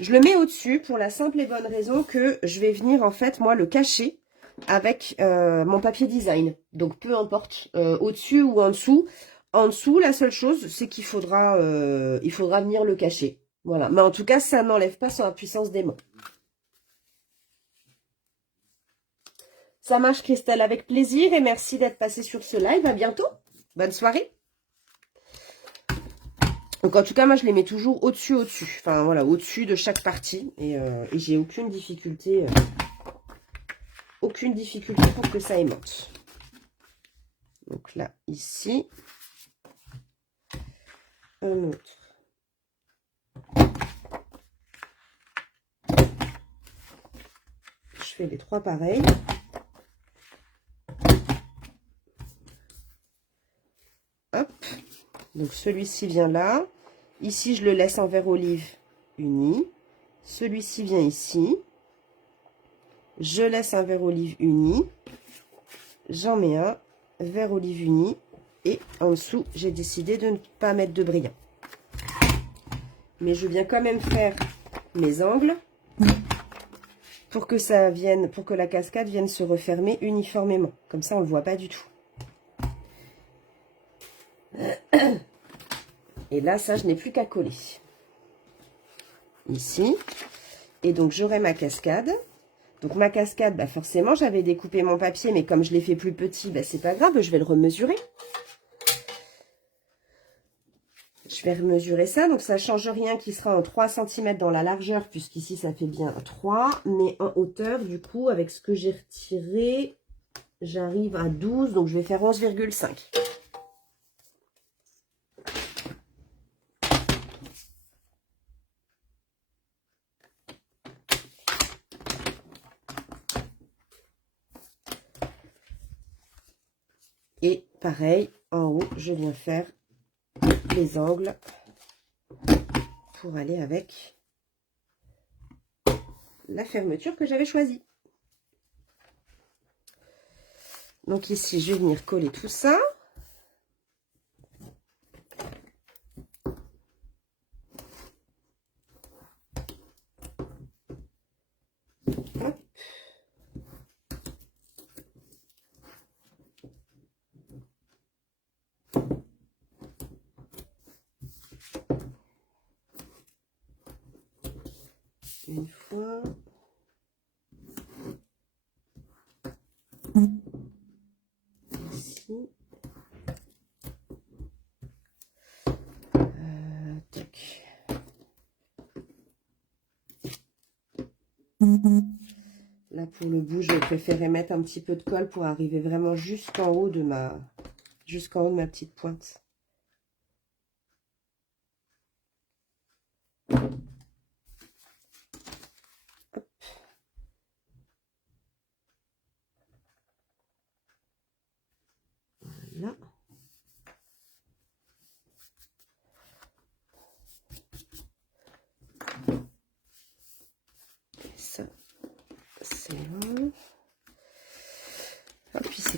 Je le mets au-dessus pour la simple et bonne raison que je vais venir en fait, moi, le cacher avec mon papier design. Donc peu importe, au-dessus ou en dessous. En dessous, la seule chose, c'est qu'il faudra, venir le cacher. Voilà. Mais en tout cas, ça n'enlève pas sa puissance d'aimant. Ça marche, Christelle, avec plaisir. Et merci d'être passée sur ce live. À bientôt. Bonne soirée. Donc en tout cas, moi je les mets toujours au-dessus. Enfin voilà, au-dessus de chaque partie. Et j'ai aucune difficulté pour que ça aimante. Donc là, ici. Un autre. Je fais les 3 pareils. Hop. Donc celui-ci vient là. Ici, je le laisse en vert olive uni. Celui-ci vient ici. Je laisse un vert olive uni. J'en mets un vert olive uni. Et en dessous, j'ai décidé de ne pas mettre de brillant. Mais je viens quand même faire mes angles pour que ça vienne, pour que la cascade vienne se refermer uniformément. Comme ça, on ne le voit pas du tout. Et là, ça, je n'ai plus qu'à coller. Ici. Et donc, j'aurai ma cascade. Donc, ma cascade, bah forcément, j'avais découpé mon papier, mais comme je l'ai fait plus petit, bah, c'est pas grave, je vais le remesurer. Je vais remesurer ça, donc ça ne change rien qui sera en 3 cm dans la largeur, puisqu'ici, ça fait bien 3, mais en hauteur, du coup, avec ce que j'ai retiré, j'arrive à 12, donc je vais faire 11,5. Et pareil, en haut, je viens faire les angles pour aller avec la fermeture que j'avais choisie. Donc ici, je vais venir coller tout ça. Hop. Une fois. Ici. Tac. Là, pour le bout, je préférais mettre un petit peu de colle pour arriver vraiment jusqu'en haut de ma petite pointe. Hop.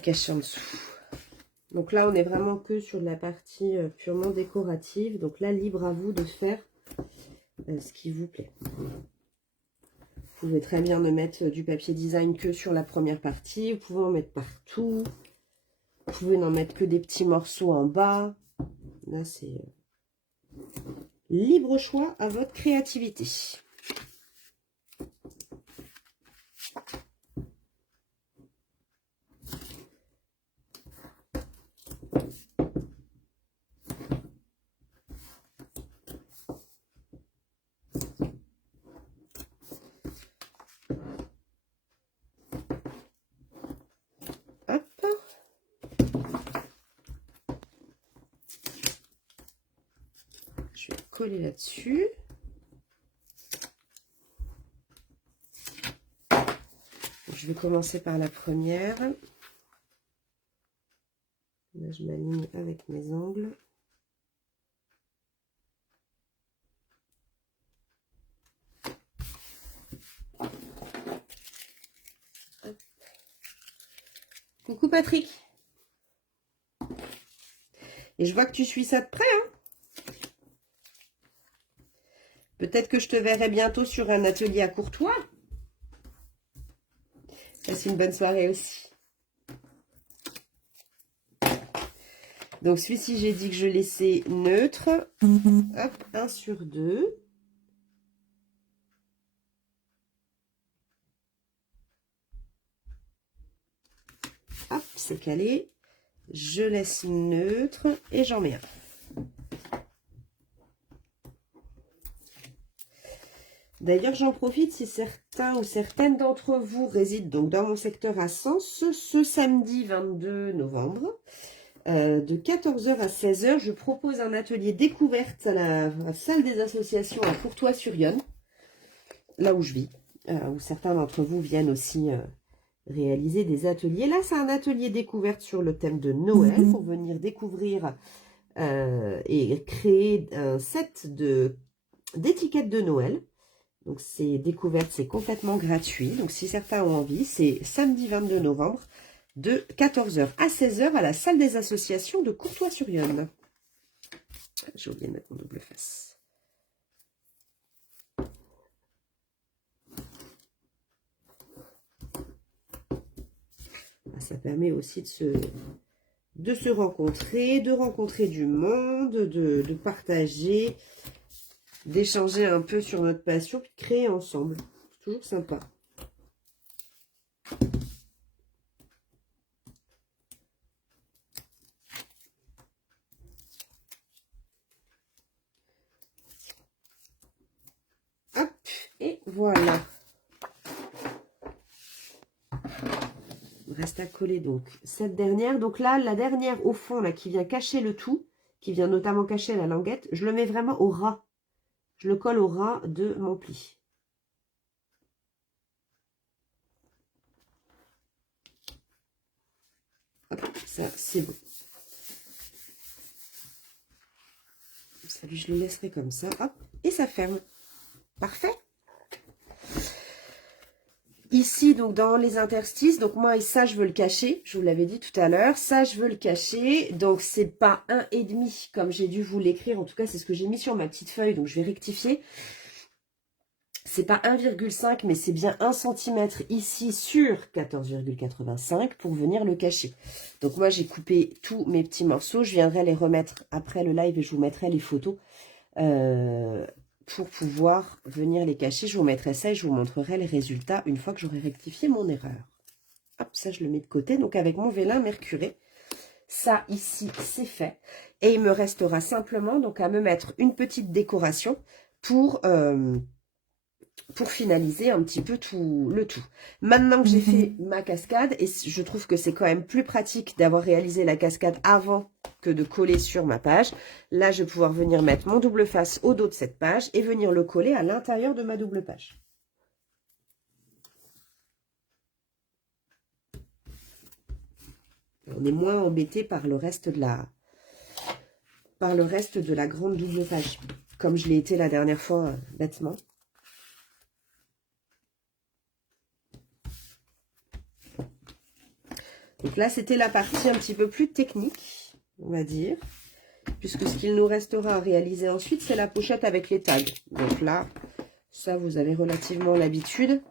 caché en dessous. Donc là, on est vraiment que sur de la partie purement décorative. Donc là, libre à vous de faire ce qui vous plaît. Vous pouvez très bien ne mettre du papier design que sur la première partie. Vous pouvez en mettre partout. Vous pouvez n'en mettre que des petits morceaux en bas. Là, c'est libre choix à votre créativité. Je vais coller là-dessus. Je vais commencer par la première. Là, je m'aligne avec mes angles. Coucou Patrick. Et je vois que tu suis ça de près, hein. Peut-être que je te verrai bientôt sur un atelier à Courtois. Passe une bonne soirée aussi. Donc celui-ci, j'ai dit que je laissais neutre. Hop, 1 sur 2. Hop, c'est calé. Je laisse neutre et j'en mets un. D'ailleurs, j'en profite si certains ou certaines d'entre vous résident donc dans mon secteur à Sens, ce samedi 22 novembre, de 14 h à 16 h, je propose un atelier découverte à la salle des associations à Courtois-sur-Yonne, là où je vis, où certains d'entre vous viennent aussi réaliser des ateliers. Là, c'est un atelier découverte sur le thème de Noël pour venir découvrir et créer un set d'étiquettes de Noël. Donc, c'est découverte, c'est complètement gratuit. Donc, si certains ont envie, c'est samedi 22 novembre de 14 h à 16 h à la salle des associations de Courtois-sur-Yonne. J'ai oublié de mettre mon double face. Ça permet aussi de se rencontrer, de rencontrer du monde, de partager, d'échanger un peu sur notre passion, puis de créer ensemble. C'est toujours sympa. Hop, et voilà. Il reste à coller donc cette dernière. Donc là, la dernière au fond, là, qui vient cacher le tout, qui vient notamment cacher la languette, je le mets vraiment au ras. Je le colle au ras de mon pli. Hop, ça, c'est bon. Ça, je le laisserai comme ça. Hop, et ça ferme. Parfait. Ici, donc, dans les interstices, donc moi, ça, je veux le cacher. Je vous l'avais dit tout à l'heure. Ça, je veux le cacher. Donc, c'est pas 1,5 comme j'ai dû vous l'écrire. En tout cas, c'est ce que j'ai mis sur ma petite feuille. Donc, je vais rectifier. C'est pas 1,5, mais c'est bien 1 cm ici sur 14,85 pour venir le cacher. Donc, moi, j'ai coupé tous mes petits morceaux. Je viendrai les remettre après le live et je vous mettrai les photos pour pouvoir venir les cacher. Je vous mettrai ça et je vous montrerai les résultats une fois que j'aurai rectifié mon erreur. Hop, ça, je le mets de côté. Donc, avec mon vélin mercuré, ça, ici, c'est fait. Et il me restera simplement donc à me mettre une petite décoration pour finaliser un petit peu le tout. Maintenant que j'ai fait ma cascade, et je trouve que c'est quand même plus pratique d'avoir réalisé la cascade avant que de coller sur ma page, là je vais pouvoir venir mettre mon double face au dos de cette page et venir le coller à l'intérieur de ma double page. On est moins embêté par le reste de la grande double page, comme je l'ai été la dernière fois bêtement. Donc là, c'était la partie un petit peu plus technique, on va dire. Puisque ce qu'il nous restera à réaliser ensuite, c'est la pochette avec les tags. Donc là, ça, vous avez relativement l'habitude.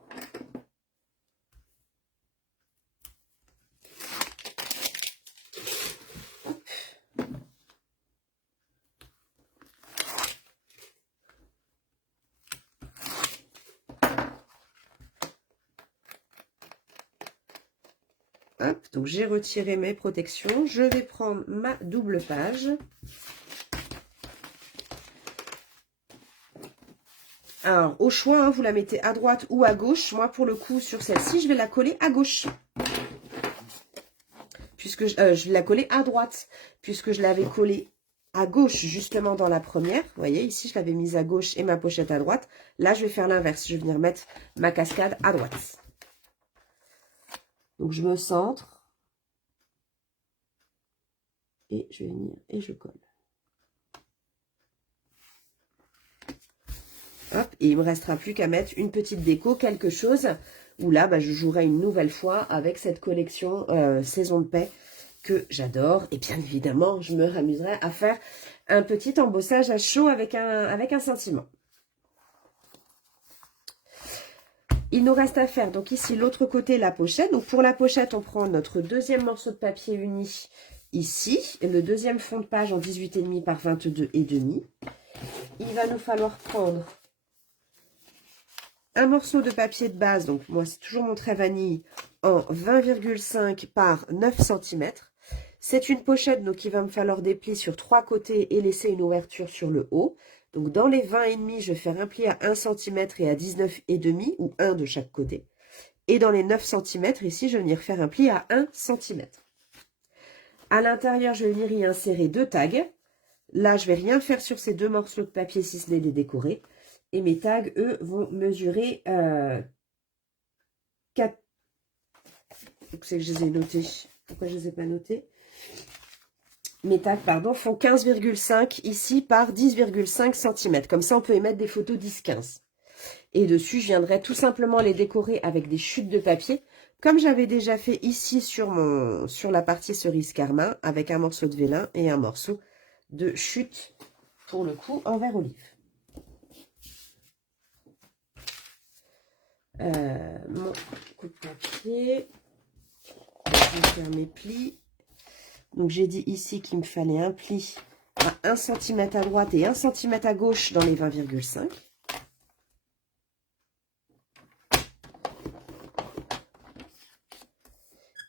Hop, donc j'ai retiré mes protections. Je vais prendre ma double page. Alors, au choix, hein, vous la mettez à droite ou à gauche. Moi, pour le coup, sur celle-ci, je vais la coller à gauche. Puisque je vais la coller à droite. Puisque je l'avais collée à gauche, justement, dans la première. Vous voyez, ici, je l'avais mise à gauche et ma pochette à droite. Là, je vais faire l'inverse. Je vais venir mettre ma cascade à droite. Donc, je me centre. Et je vais venir et je colle. Hop, et il ne me restera plus qu'à mettre une petite déco, quelque chose, où là, bah, je jouerai une nouvelle fois avec cette collection Saison de paix que j'adore. Et bien évidemment, je me ramuserai à faire un petit embossage à chaud avec un sentiment. Il nous reste à faire, donc ici, l'autre côté, la pochette. Donc pour la pochette, on prend notre deuxième morceau de papier uni ici, et le deuxième fond de page en 18,5 par 22,5. Il va nous falloir prendre un morceau de papier de base, donc moi c'est toujours mon trait vanille, en 20,5 par 9 cm. C'est une pochette, donc il va me falloir des plis sur 3 côtés et laisser une ouverture sur le haut. Donc dans les 20,5, je vais faire un pli à 1 cm et à 19,5, ou 1 de chaque côté. Et dans les 9 cm, ici, je vais venir faire un pli à 1 cm. À l'intérieur, je vais venir y insérer 2 tags. Là, je ne vais rien faire sur ces 2 morceaux de papier, si ce n'est les décorer. Et mes tags, eux, vont mesurer 4... C'est que je les ai notés. Pourquoi je ne les ai pas notés? Mes tags, pardon, font 15,5 ici par 10,5 cm. Comme ça, on peut émettre des photos 10-15. Et dessus, je viendrai tout simplement les décorer avec des chutes de papier, comme j'avais déjà fait ici sur la partie cerise carmin, avec un morceau de vélin et un morceau de chute, pour le coup, en vert olive. Mon coup de papier, je vais faire mes plis. Donc j'ai dit ici qu'il me fallait un pli à 1 cm à droite et 1 cm à gauche dans les 20,5.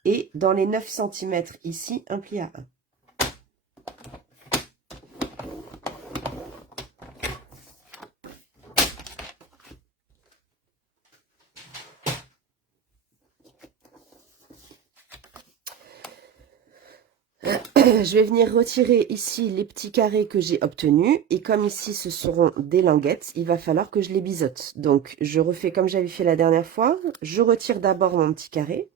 Et dans les 9 cm ici, un pli à 1. Je vais venir retirer ici les petits carrés que j'ai obtenus. Et comme ici, ce seront des languettes, il va falloir que je les biseaute. Donc, je refais comme j'avais fait la dernière fois. Je retire d'abord mon petit carré.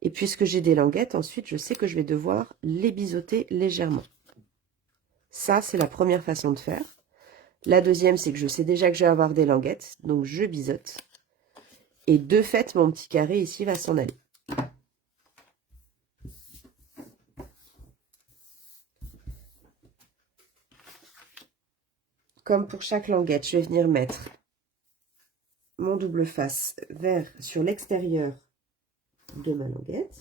Et puisque j'ai des languettes, ensuite, je sais que je vais devoir les biseauter légèrement. Ça, c'est la première façon de faire. La deuxième, c'est que je sais déjà que je vais avoir des languettes. Donc, je biseaute. Et de fait, mon petit carré ici va s'en aller. Comme pour chaque languette, je vais venir mettre mon double face sur l'extérieur de ma languette.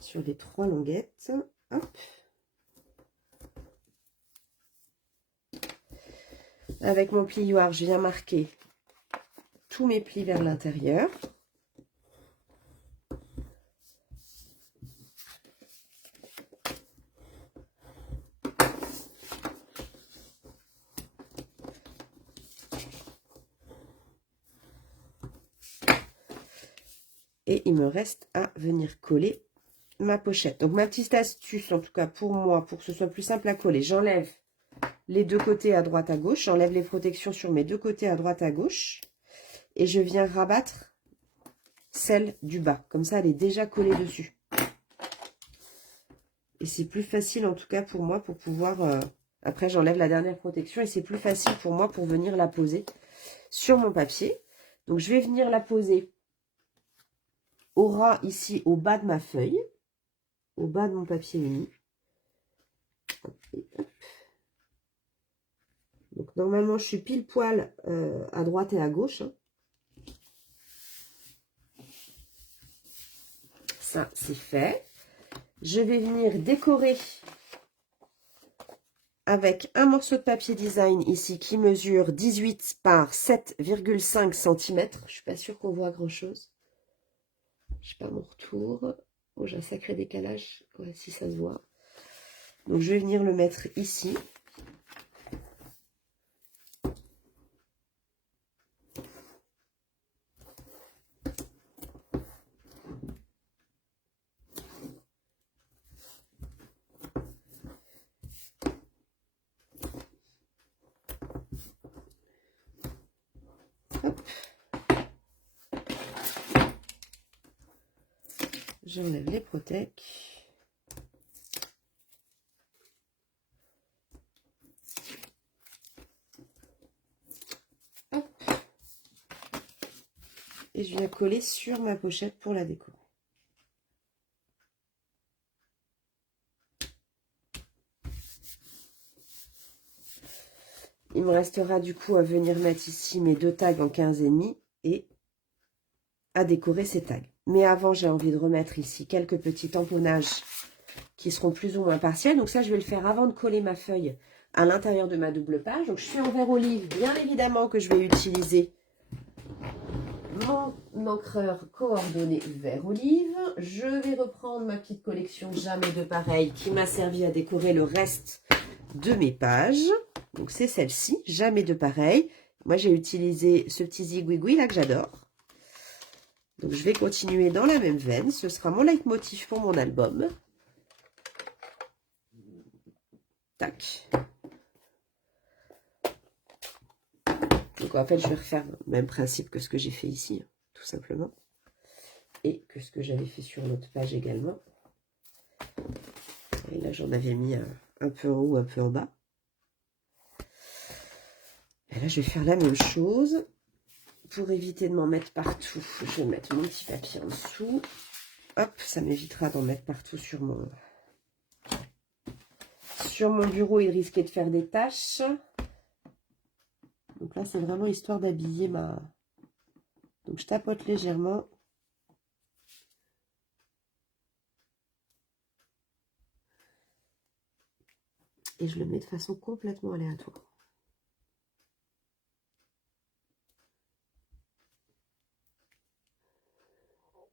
Sur les 3 languettes. Hop. Avec mon plioir, je viens marquer tous mes plis vers l'intérieur. Et il me reste à venir coller ma pochette. Donc ma petite astuce, en tout cas pour moi, pour que ce soit plus simple à coller, j'enlève les 2 côtés à droite à gauche, j'enlève les protections sur mes 2 côtés à droite à gauche, et je viens rabattre celle du bas. Comme ça, elle est déjà collée dessus. Et c'est plus facile, en tout cas pour moi, pour pouvoir Après, j'enlève la dernière protection et c'est plus facile pour moi pour venir la poser sur mon papier. Donc, je vais venir la poser au ras ici, au bas de ma feuille, au bas de mon papier uni. Donc, normalement, je suis pile poil à droite et à gauche. Hein. Ça, c'est fait. Je vais venir décorer avec un morceau de papier design ici qui mesure 18 par 7,5 cm. Je suis pas sûre qu'on voit grand-chose. Je sais pas mon retour. Oh, j'ai un sacré décalage. Ouais, si ça se voit. Donc, je vais venir le mettre ici. Hop. J'enlève les protèques. Hop. Et je viens coller sur ma pochette pour la décorer. Il me restera du coup à venir mettre ici mes deux tags en 15,5 et à décorer ces tags. Mais avant, j'ai envie de remettre ici quelques petits tamponnages qui seront plus ou moins partiels. Donc ça, je vais le faire avant de coller ma feuille à l'intérieur de ma double page. Donc je suis en vert olive, bien évidemment que je vais utiliser mon encreur coordonné vert olive. Je vais reprendre ma petite collection Jamais de pareil qui m'a servi à décorer le reste de mes pages. Donc c'est celle-ci, Jamais de pareil. Moi j'ai utilisé ce petit zigouigoui là que j'adore. Donc je vais continuer dans la même veine. Ce sera mon leitmotiv pour mon album. Tac. Donc en fait je vais refaire le même principe que ce que j'ai fait ici, tout simplement. Et que ce que j'avais fait sur l'autre page également. Et là j'en avais mis un peu en haut, un peu en bas. Et là, je vais faire la même chose. Pour éviter de m'en mettre partout, je vais mettre mon petit papier en dessous. Hop, ça m'évitera d'en mettre partout sur mon bureau et de risquer de faire des taches. Donc là, c'est vraiment histoire d'habiller ma... Donc, je tapote légèrement. Et je le mets de façon complètement aléatoire.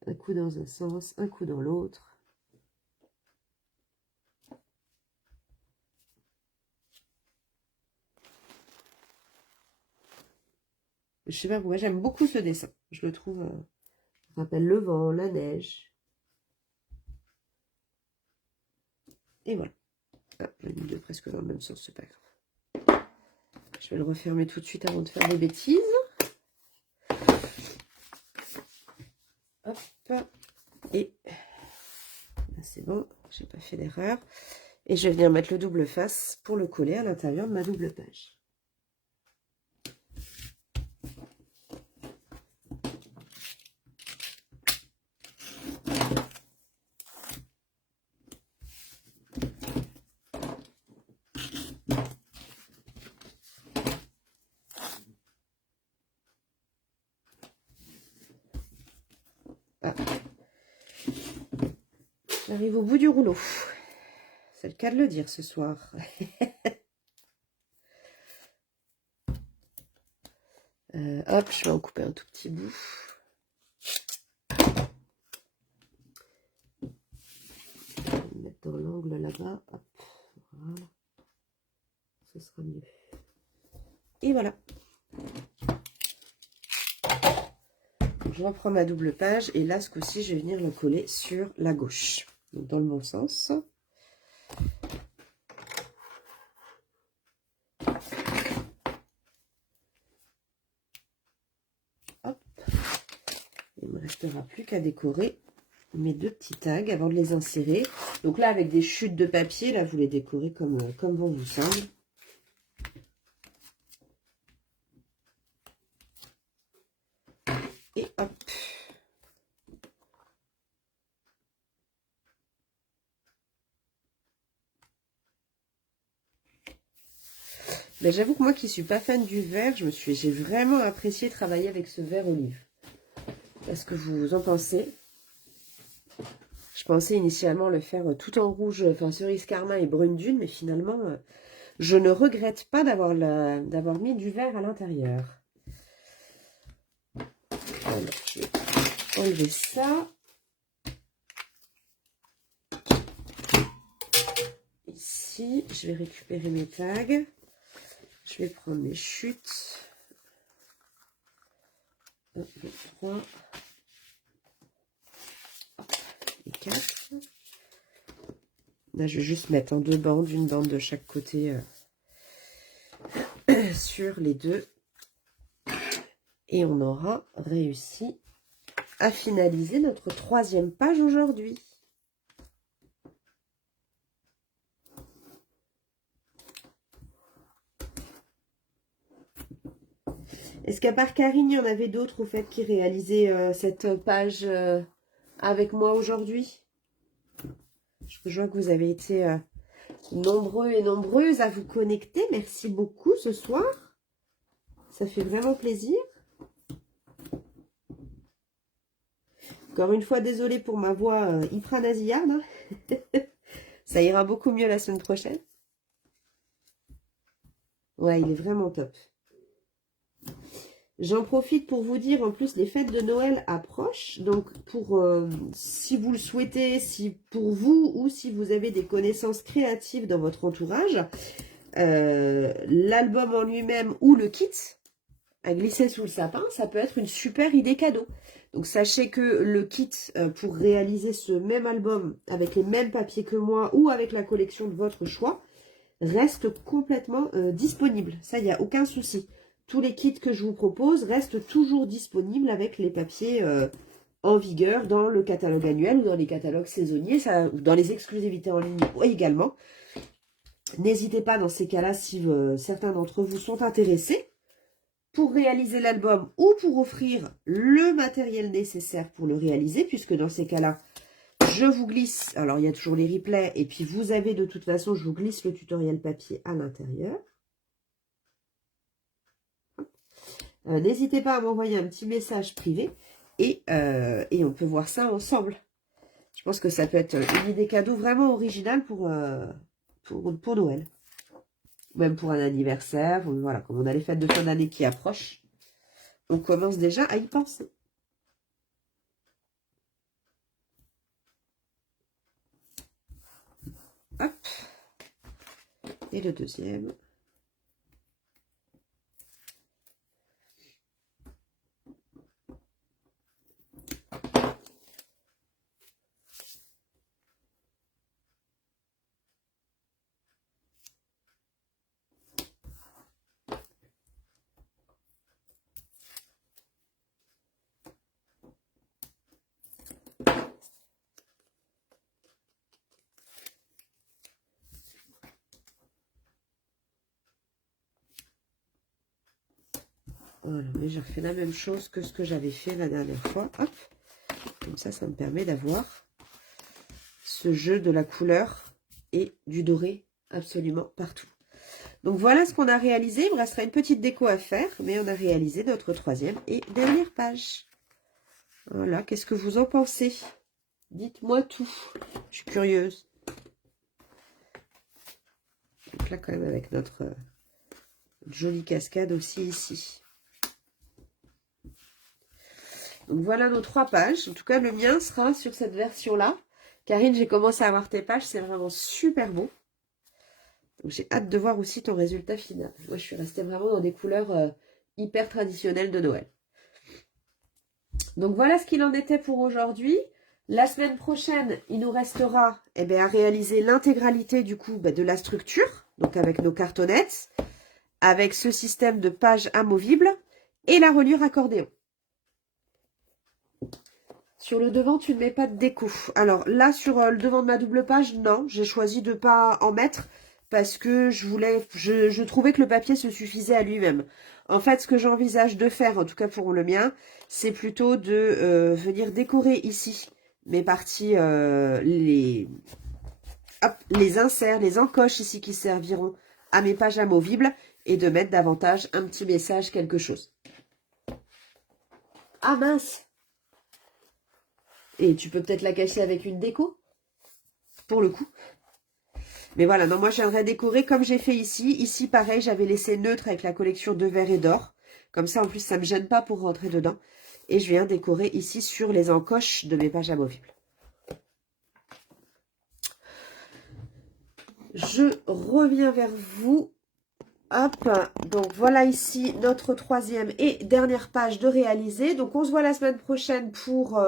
Un coup dans un sens, un coup dans l'autre. Je sais pas pourquoi, j'aime beaucoup ce dessin. Je le trouve, ça rappelle le vent, la neige. Et voilà. Ah, j'ai mis deux presque dans le même sens, c'est pas grave. Je vais le refermer tout de suite avant de faire des bêtises. Hop. Et là, c'est bon, j'ai pas fait d'erreur. Et je vais venir mettre le double face pour le coller à l'intérieur de ma double page. Ah. J'arrive au bout du rouleau. C'est le cas de le dire ce soir. Hop, je vais en couper un tout petit bout. Je vais le mettre dans l'angle là-bas. Voilà. Ce sera mieux. Et voilà. Je reprends ma double page et là, ce coup-ci, je vais venir le coller sur la gauche. Donc, dans le bon sens. Hop. Il ne me restera plus qu'à décorer mes deux petits tags avant de les insérer. Donc là, avec des chutes de papier, là, vous les décorez comme bon vous semble. Et hop. Ben, j'avoue que moi qui suis pas fan du vert, j'ai vraiment apprécié travailler avec ce vert olive. Qu'est-ce que vous en pensez? Je pensais initialement le faire tout en rouge, enfin cerise carmin et brune dune, mais finalement, je ne regrette pas d'avoir mis du vert à l'intérieur. Alors, je vais enlever ça. Ici, je vais récupérer mes tags. Je vais prendre mes chutes. 1, 2, 3. Et 4. Là, je vais juste mettre en 2 bandes, une bande de chaque côté sur les deux. Et on aura réussi à finaliser notre 3e page aujourd'hui. Est-ce qu'à part Karine, il y en avait d'autres au fait qui réalisaient cette page avec moi aujourd'hui? Je vois que vous avez été nombreux et nombreuses à vous connecter. Merci beaucoup ce soir. Ça fait vraiment plaisir. Encore une fois, désolée pour ma voix hyper nasillarde. Hein. Ça ira beaucoup mieux la semaine prochaine. Ouais, il est vraiment top. J'en profite pour vous dire, en plus, les fêtes de Noël approchent. Donc, si vous le souhaitez, si pour vous ou si vous avez des connaissances créatives dans votre entourage, l'album en lui-même ou le kit à glisser sous le sapin, ça peut être une super idée cadeau. Donc, sachez que le kit pour réaliser ce même album avec les mêmes papiers que moi ou avec la collection de votre choix reste complètement disponible. Ça, il n'y a aucun souci. Tous les kits que je vous propose restent toujours disponibles avec les papiers en vigueur dans le catalogue annuel ou dans les catalogues saisonniers, ou dans les exclusivités en ligne également. N'hésitez pas dans ces cas-là, si certains d'entre vous sont intéressés, pour réaliser l'album ou pour offrir le matériel nécessaire pour le réaliser, puisque dans ces cas-là, je vous glisse, alors il y a toujours les replays, et puis vous avez de toute façon, je vous glisse le tutoriel papier à l'intérieur. N'hésitez pas à m'envoyer un petit message privé et on peut voir ça ensemble. Je pense que ça peut être une idée cadeau vraiment originale pour Noël. Même pour un anniversaire. Voilà, comme on a les fêtes de fin d'année qui approchent, on commence déjà à y penser. Hop. Et le deuxième. Voilà, mais j'ai refait la même chose que ce que j'avais fait la dernière fois. Hop. Comme ça, ça me permet d'avoir ce jeu de la couleur et du doré absolument partout. Donc voilà ce qu'on a réalisé. Il me restera une petite déco à faire, mais on a réalisé notre 3e et dernière page. Voilà, qu'est-ce que vous en pensez? Dites-moi tout. Je suis curieuse. Donc là, quand même, avec notre jolie cascade aussi ici. Donc voilà nos 3 pages. En tout cas, le mien sera sur cette version-là. Karine, j'ai commencé à voir tes pages. C'est vraiment super beau. Donc j'ai hâte de voir aussi ton résultat final. Moi, je suis restée vraiment dans des couleurs hyper traditionnelles de Noël. Donc voilà ce qu'il en était pour aujourd'hui. La semaine prochaine, il nous restera à réaliser l'intégralité du coup de la structure. Donc avec nos cartonnettes, avec ce système de pages amovibles et la reliure accordéon. Sur le devant, tu ne mets pas de déco. Alors là, sur le devant de ma double page, non, j'ai choisi de ne pas en mettre parce que je trouvais que le papier se suffisait à lui-même. En fait, ce que j'envisage de faire, en tout cas pour le mien, c'est plutôt de venir décorer ici mes parties, les inserts, les encoches ici qui serviront à mes pages amovibles et de mettre davantage un petit message, quelque chose. Ah mince! Et tu peux peut-être la cacher avec une déco, pour le coup. Mais voilà, non, moi j'aimerais décorer comme j'ai fait ici. Ici, pareil, j'avais laissé neutre avec la collection de verre et d'or. Comme ça, en plus, ça ne me gêne pas pour rentrer dedans. Et je viens décorer ici sur les encoches de mes pages amovibles. Je reviens vers vous. Hop, donc voilà ici notre troisième et dernière page de réaliser. Donc on se voit la semaine prochaine pour...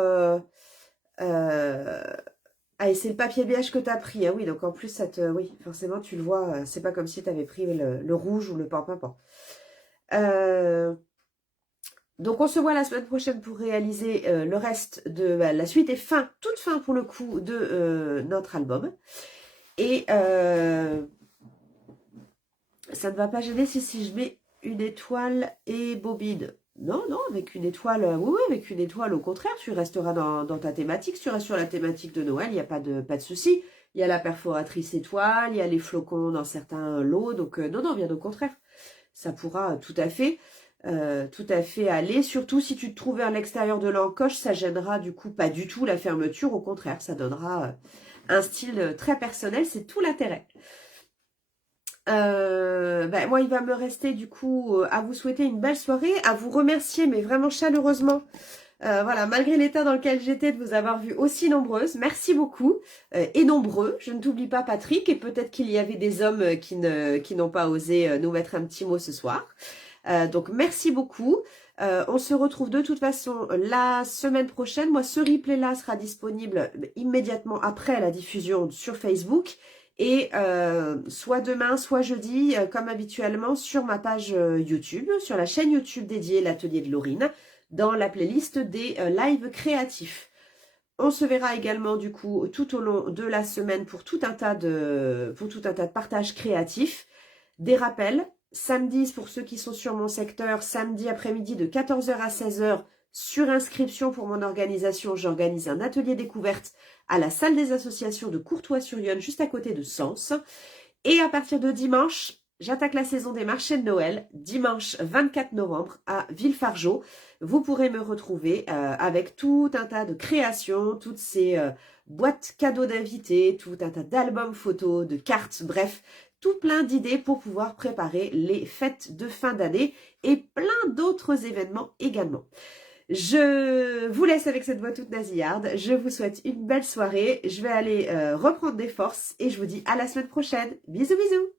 Ah, et c'est le papier beige que tu as pris. Ah oui, donc en plus, ça te... oui, forcément, tu le vois. C'est pas comme si tu avais pris le rouge ou le pan-pan-pan. Donc on se voit la semaine prochaine pour réaliser le reste de la suite et fin, toute fin pour le coup de notre album. Et ça ne va pas gêner si je mets une étoile et bobine. Non, non, avec une étoile, oui, avec une étoile, au contraire, tu resteras dans ta thématique. Si tu restes sur la thématique de Noël, il n'y a pas de souci. Il y a la perforatrice étoile, il y a les flocons dans certains lots. Donc, non, non, bien au contraire. Ça pourra tout à fait aller. Surtout si tu te trouves vers l'extérieur de l'encoche, ça gênera du coup pas du tout la fermeture. Au contraire, ça donnera un style très personnel. C'est tout l'intérêt. Moi, il va me rester du coup à vous souhaiter une belle soirée, à vous remercier, mais vraiment chaleureusement, voilà, malgré l'état dans lequel j'étais, de vous avoir vu aussi nombreuses. Merci beaucoup et nombreux. Je ne t'oublie pas, Patrick, et peut-être qu'il y avait des hommes qui n'ont pas osé nous mettre un petit mot ce soir. Donc, merci beaucoup. On se retrouve de toute façon la semaine prochaine. Moi, ce replay-là sera disponible immédiatement après la diffusion sur Facebook. Et soit demain, soit jeudi, comme habituellement, sur ma page YouTube, sur la chaîne YouTube dédiée l'atelier de Laurine, dans la playlist des lives créatifs. On se verra également du coup tout au long de la semaine pour tout un tas de partages créatifs. Des rappels, samedi pour ceux qui sont sur mon secteur, samedi après-midi de 14h à 16h, sur inscription pour mon organisation, j'organise un atelier découverte à la salle des associations de Courtois-sur-Yonne, juste à côté de Sens. Et à partir de dimanche, j'attaque la saison des marchés de Noël, dimanche 24 novembre à Villefargeau. Vous pourrez me retrouver avec tout un tas de créations, toutes ces boîtes cadeaux d'invités, tout un tas d'albums photos, de cartes, bref, tout plein d'idées pour pouvoir préparer les fêtes de fin d'année et plein d'autres événements également. Je vous laisse avec cette voix toute nasillarde. Je vous souhaite une belle soirée. Je vais aller reprendre des forces et je vous dis à la semaine prochaine. Bisous, bisous!